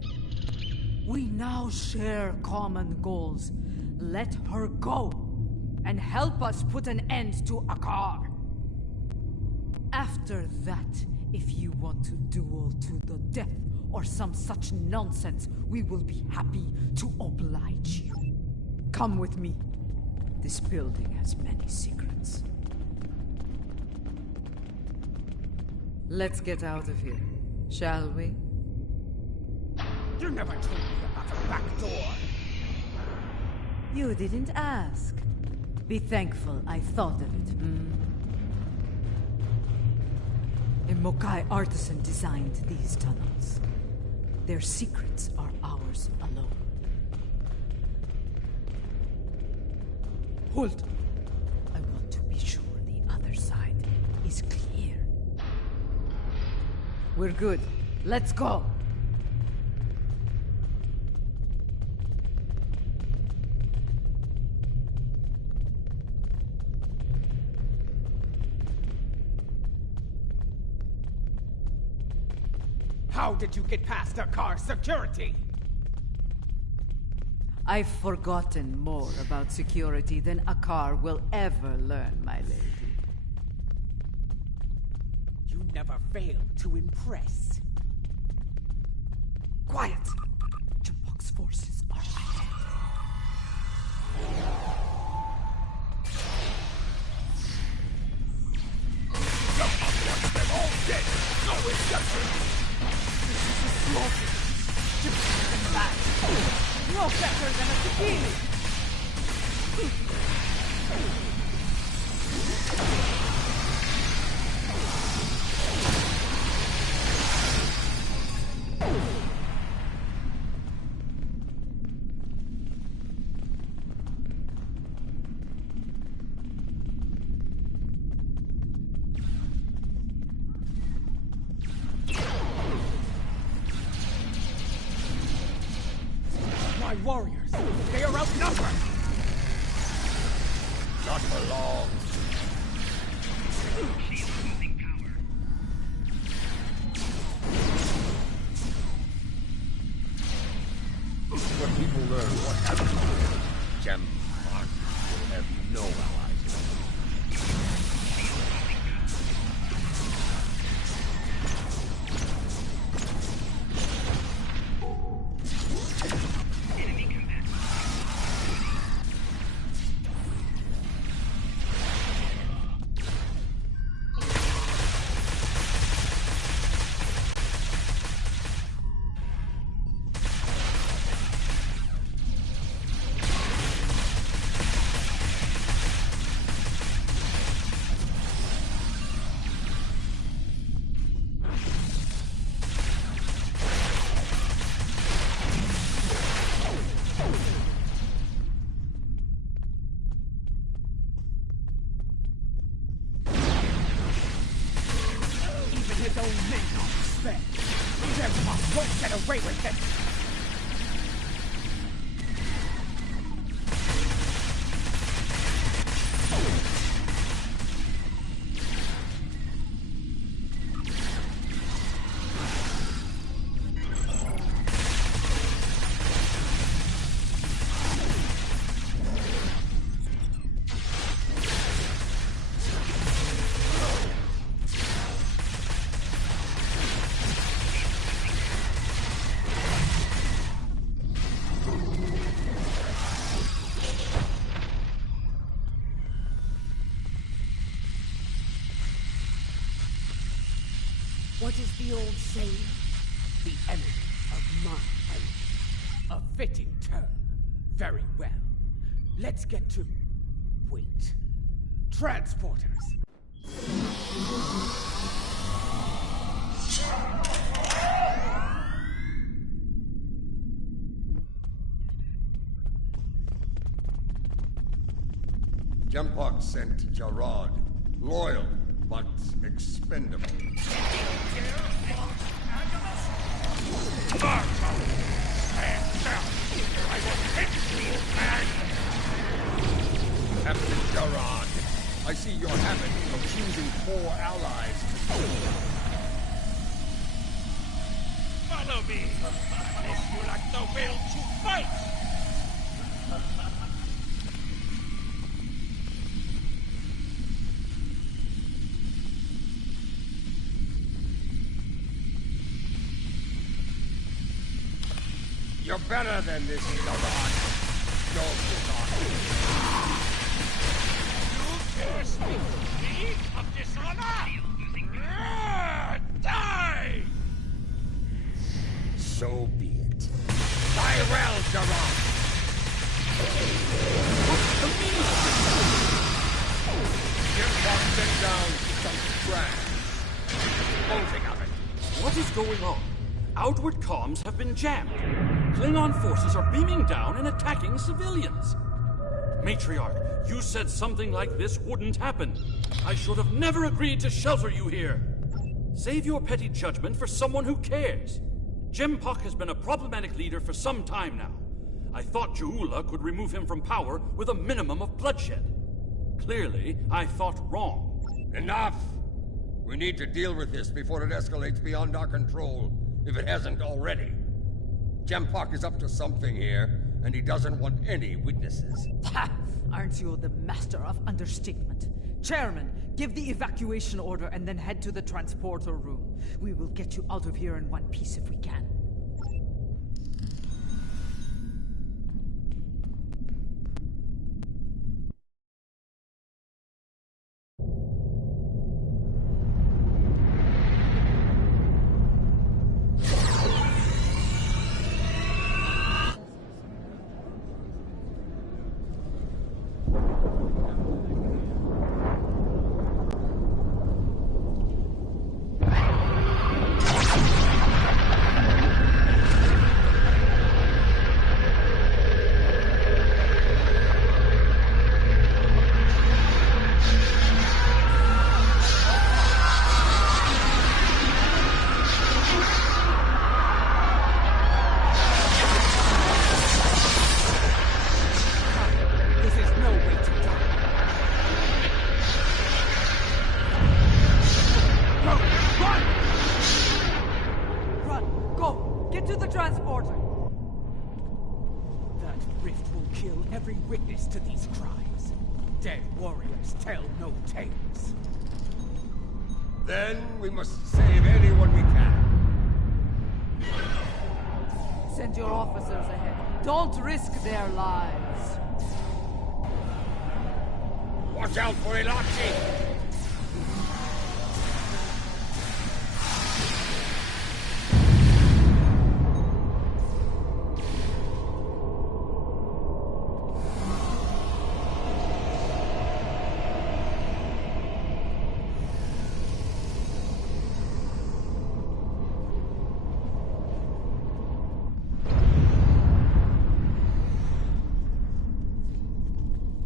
We now share common goals. Let her go, and help us put an end to Akar. After that, if you want to duel to the death or some such nonsense, we will be happy to oblige you. Come with me. This building has many secrets. Let's get out of here, shall we? You never told me about a back door. You didn't ask. Be thankful I thought of it, A Mokai artisan designed these tunnels. Their secrets are ours alone. Hold! I want to be sure the other side is clear. We're good. Let's go! How did you get past Akar's security? I've forgotten more about security than Akar will ever learn, my lady. You never failed to impress. Quiet! Jimpok's forces are ahead. They're all dead! No exception! This is a slaughter. Jimpok and that. No better than a Tabili. My warriors, they are outnumbered! Not for long. When people learn what happened to Gem Mark will have no allies left. His own men don't respect. Everyone won't get away with it. What is the old saying? The enemy of my enemy. A fitting term. Very well. Let's get to... Wait. Transporters. Jempok sent Gerard. Loyal, but expendable. Captain Gerard, I see your habit of choosing poor allies. Follow me, unless you like the will to fight! You're better than this, Gerard. No, you're not. You dare speak to me of dishonor? Die! So be it. Die well, Gerard! What's the meaning? Jempok sent down some trash. Disposing of it. What is going on? Outward comms have been jammed. Klingon forces are beaming down and attacking civilians. Matriarch, you said something like this wouldn't happen. I should have never agreed to shelter you here. Save your petty judgment for someone who cares. Jempok has been a problematic leader for some time now. I thought Ja'ula could remove him from power with a minimum of bloodshed. Clearly, I thought wrong. Enough! We need to deal with this before it escalates beyond our control, if it hasn't already. Jempok is up to something here, and he doesn't want any witnesses. Ha! Aren't you the master of understatement? Chairman, give the evacuation order and then head to the transporter room. We will get you out of here in one piece if we can. Then we must save anyone we can. Send your officers ahead. Don't risk their lives. Watch out for Ilachi!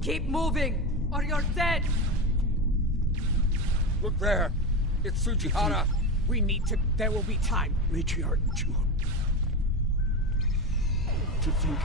Keep moving, or you're dead! Look there! It's Tsujihara! We need to... There will be time. Matriarch, to think...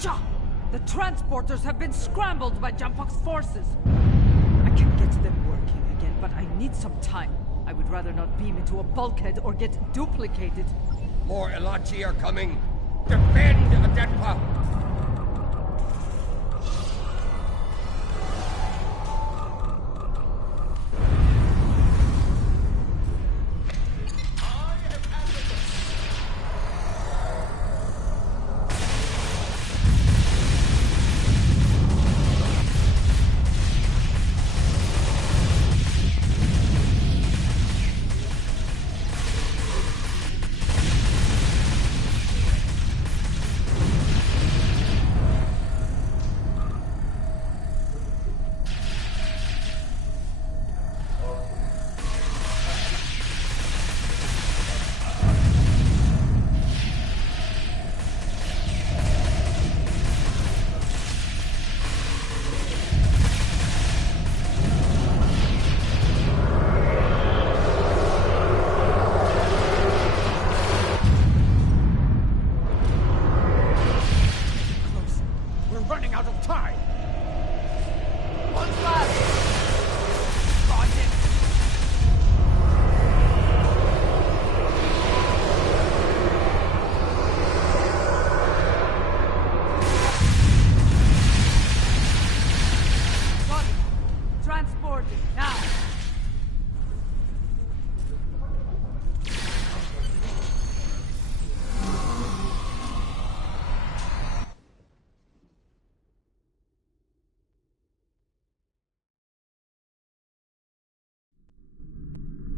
Gotcha! The transporters have been scrambled by Jampok's forces. I can get them working again, but I need some time. I would rather not beam into a bulkhead or get duplicated. More Elachi are coming. Defend Adenpa!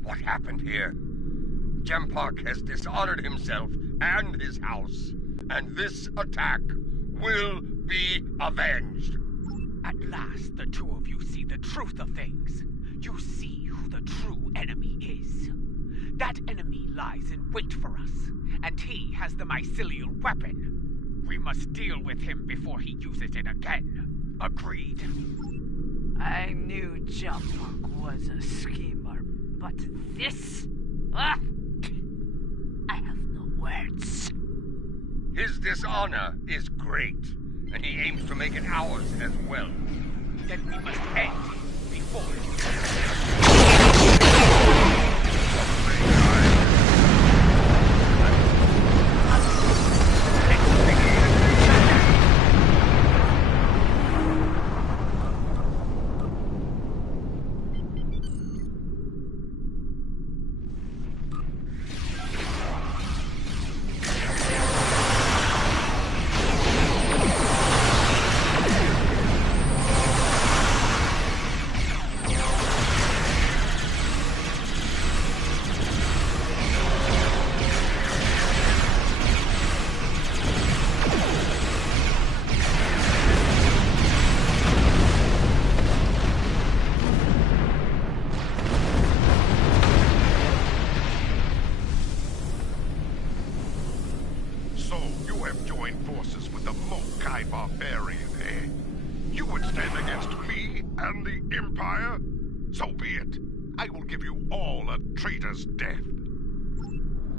What happened here? Jampok has dishonored himself and his house, and this attack will be avenged. At last, the two of you see the truth of things. You see who the true enemy is. That enemy lies in wait for us, and he has the mycelial weapon. We must deal with him before he uses it again. Agreed? I knew Jampok was a schemer, but this... I have no words. His dishonor is great, and he aims to make it ours as well. Then we must end before traitor's death.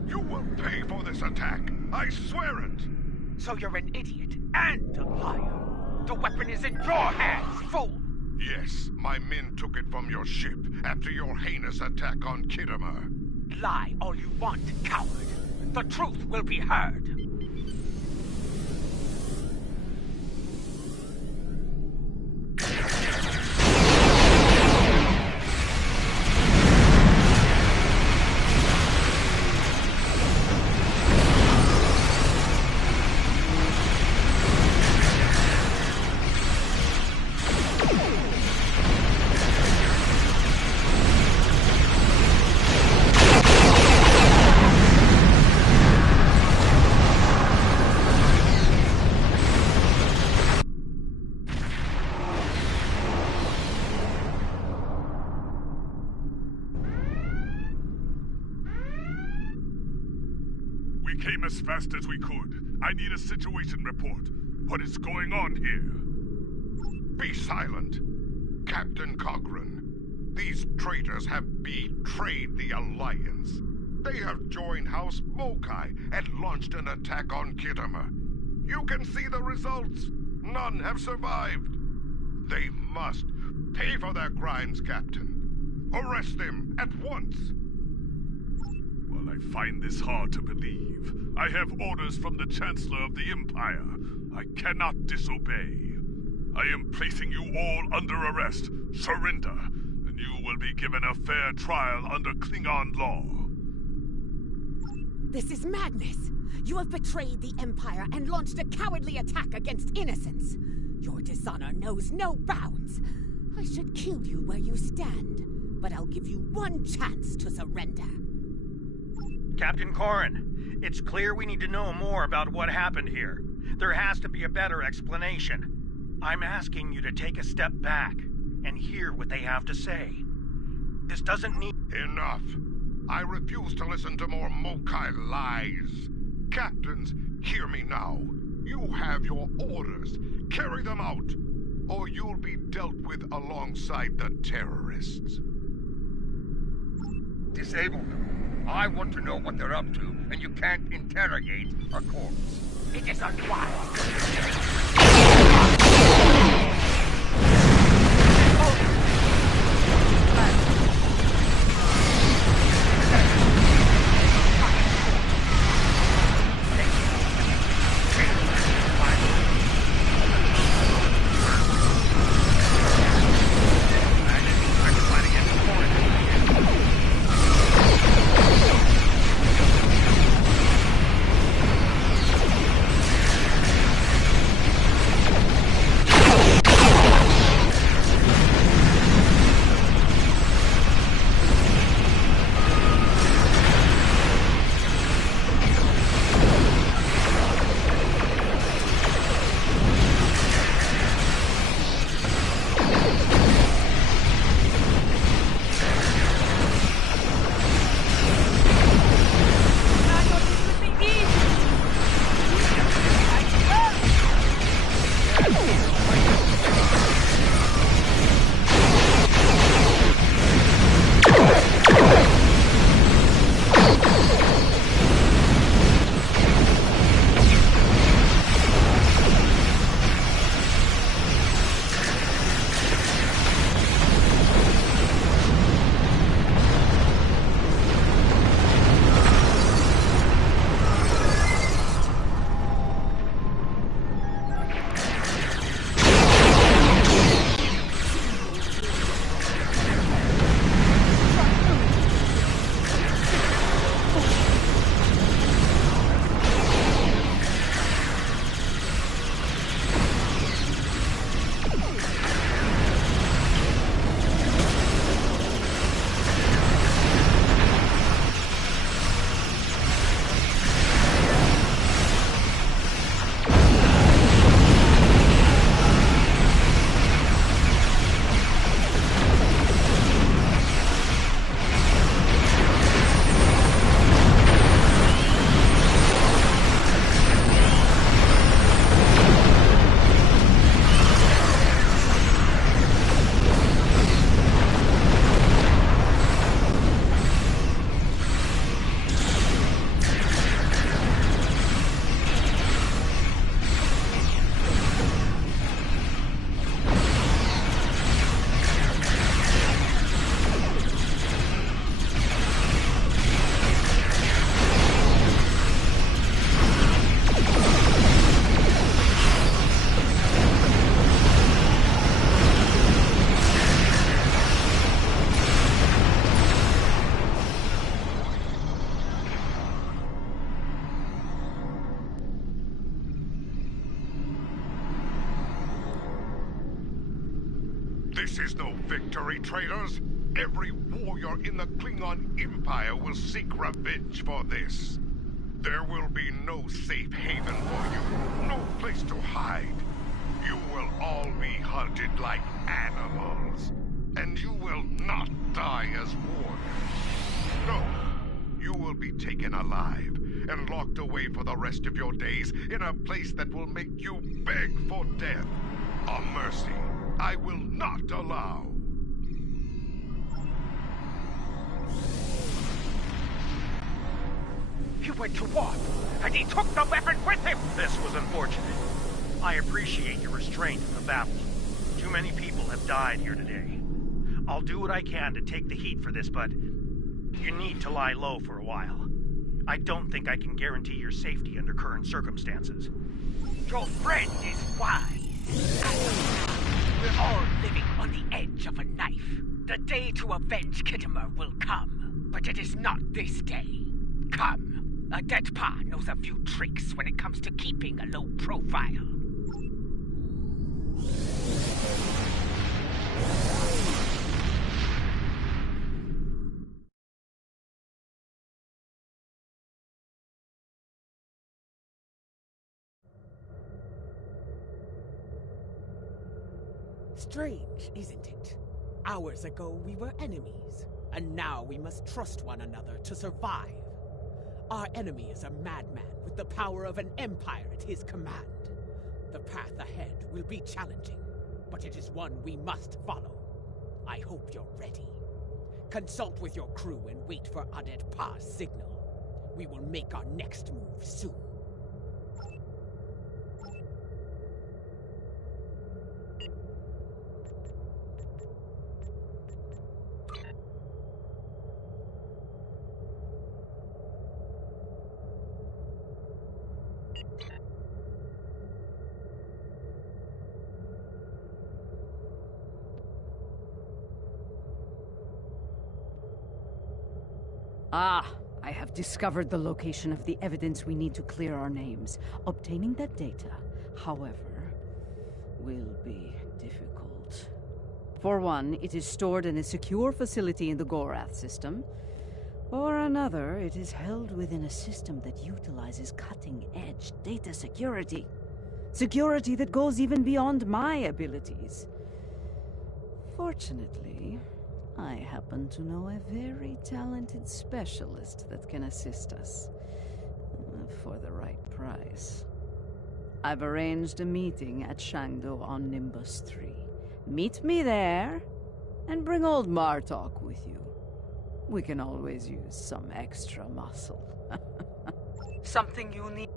You will pay for this attack. I swear it. So you're an idiot and a liar. The weapon is in your hands, fool. Yes, my men took it from your ship after your heinous attack on Kittimer. Lie all you want, coward. The truth will be heard. Came as fast as we could. I need a situation report. What is going on here? Be silent. Captain Cochrane. These traitors have betrayed the Alliance. They have joined House Mokai and launched an attack on Kittimer. You can see the results. None have survived. They must pay for their crimes, Captain. Arrest them at once. Well, I find this hard to believe. I have orders from the Chancellor of the Empire. I cannot disobey. I am placing you all under arrest. Surrender, and you will be given a fair trial under Klingon law. This is madness! You have betrayed the Empire and launched a cowardly attack against innocents. Your dishonor knows no bounds. I should kill you where you stand, but I'll give you one chance to surrender. Captain Corrin, it's clear we need to know more about what happened here. There has to be a better explanation. I'm asking you to take a step back and hear what they have to say. This doesn't need... Enough. I refuse to listen to more Mokai lies. Captains, hear me now. You have your orders. Carry them out, or you'll be dealt with alongside the terrorists. Disable them. I want to know what they're up to, and you can't interrogate a corpse. It is unwise. This is no victory, traitors. Every warrior in the Klingon Empire will seek revenge for this. There will be no safe haven for you, no place to hide. You will all be hunted like animals, and you will not die as warriors. No, you will be taken alive and locked away for the rest of your days in a place that will make you beg for death. A mercy I will not allow. You went to war. and he took the weapon with him! This was unfortunate. I appreciate your restraint in the battle. Too many people have died here today. I'll do what I can to take the heat for this, but you need to lie low for a while. I don't think I can guarantee your safety under current circumstances. Your friend is wise. We're all living on the edge of a knife. The day to avenge Kittimer will come, but it is not this day. Come. A dead pa knows a few tricks when it comes to keeping a low profile. Strange, isn't it? Hours ago we were enemies, and now we must trust one another to survive. Our enemy is a madman with the power of an empire at his command. The path ahead will be challenging, but it is one we must follow. I hope you're ready. Consult with your crew and wait for Adet Pa's signal. We will make our next move soon. Ah, I have discovered the location of the evidence we need to clear our names. Obtaining that data, however, will be difficult. For one, it is stored in a secure facility in the Gorath system. For another, it is held within a system that utilizes cutting-edge data security. Security that goes even beyond my abilities. Fortunately, I happen to know a very talented specialist that can assist us. For the right price. I've arranged a meeting at Shangdo on Nimbus 3. Meet me there, and bring old Martok with you. We can always use some extra muscle. Something you need?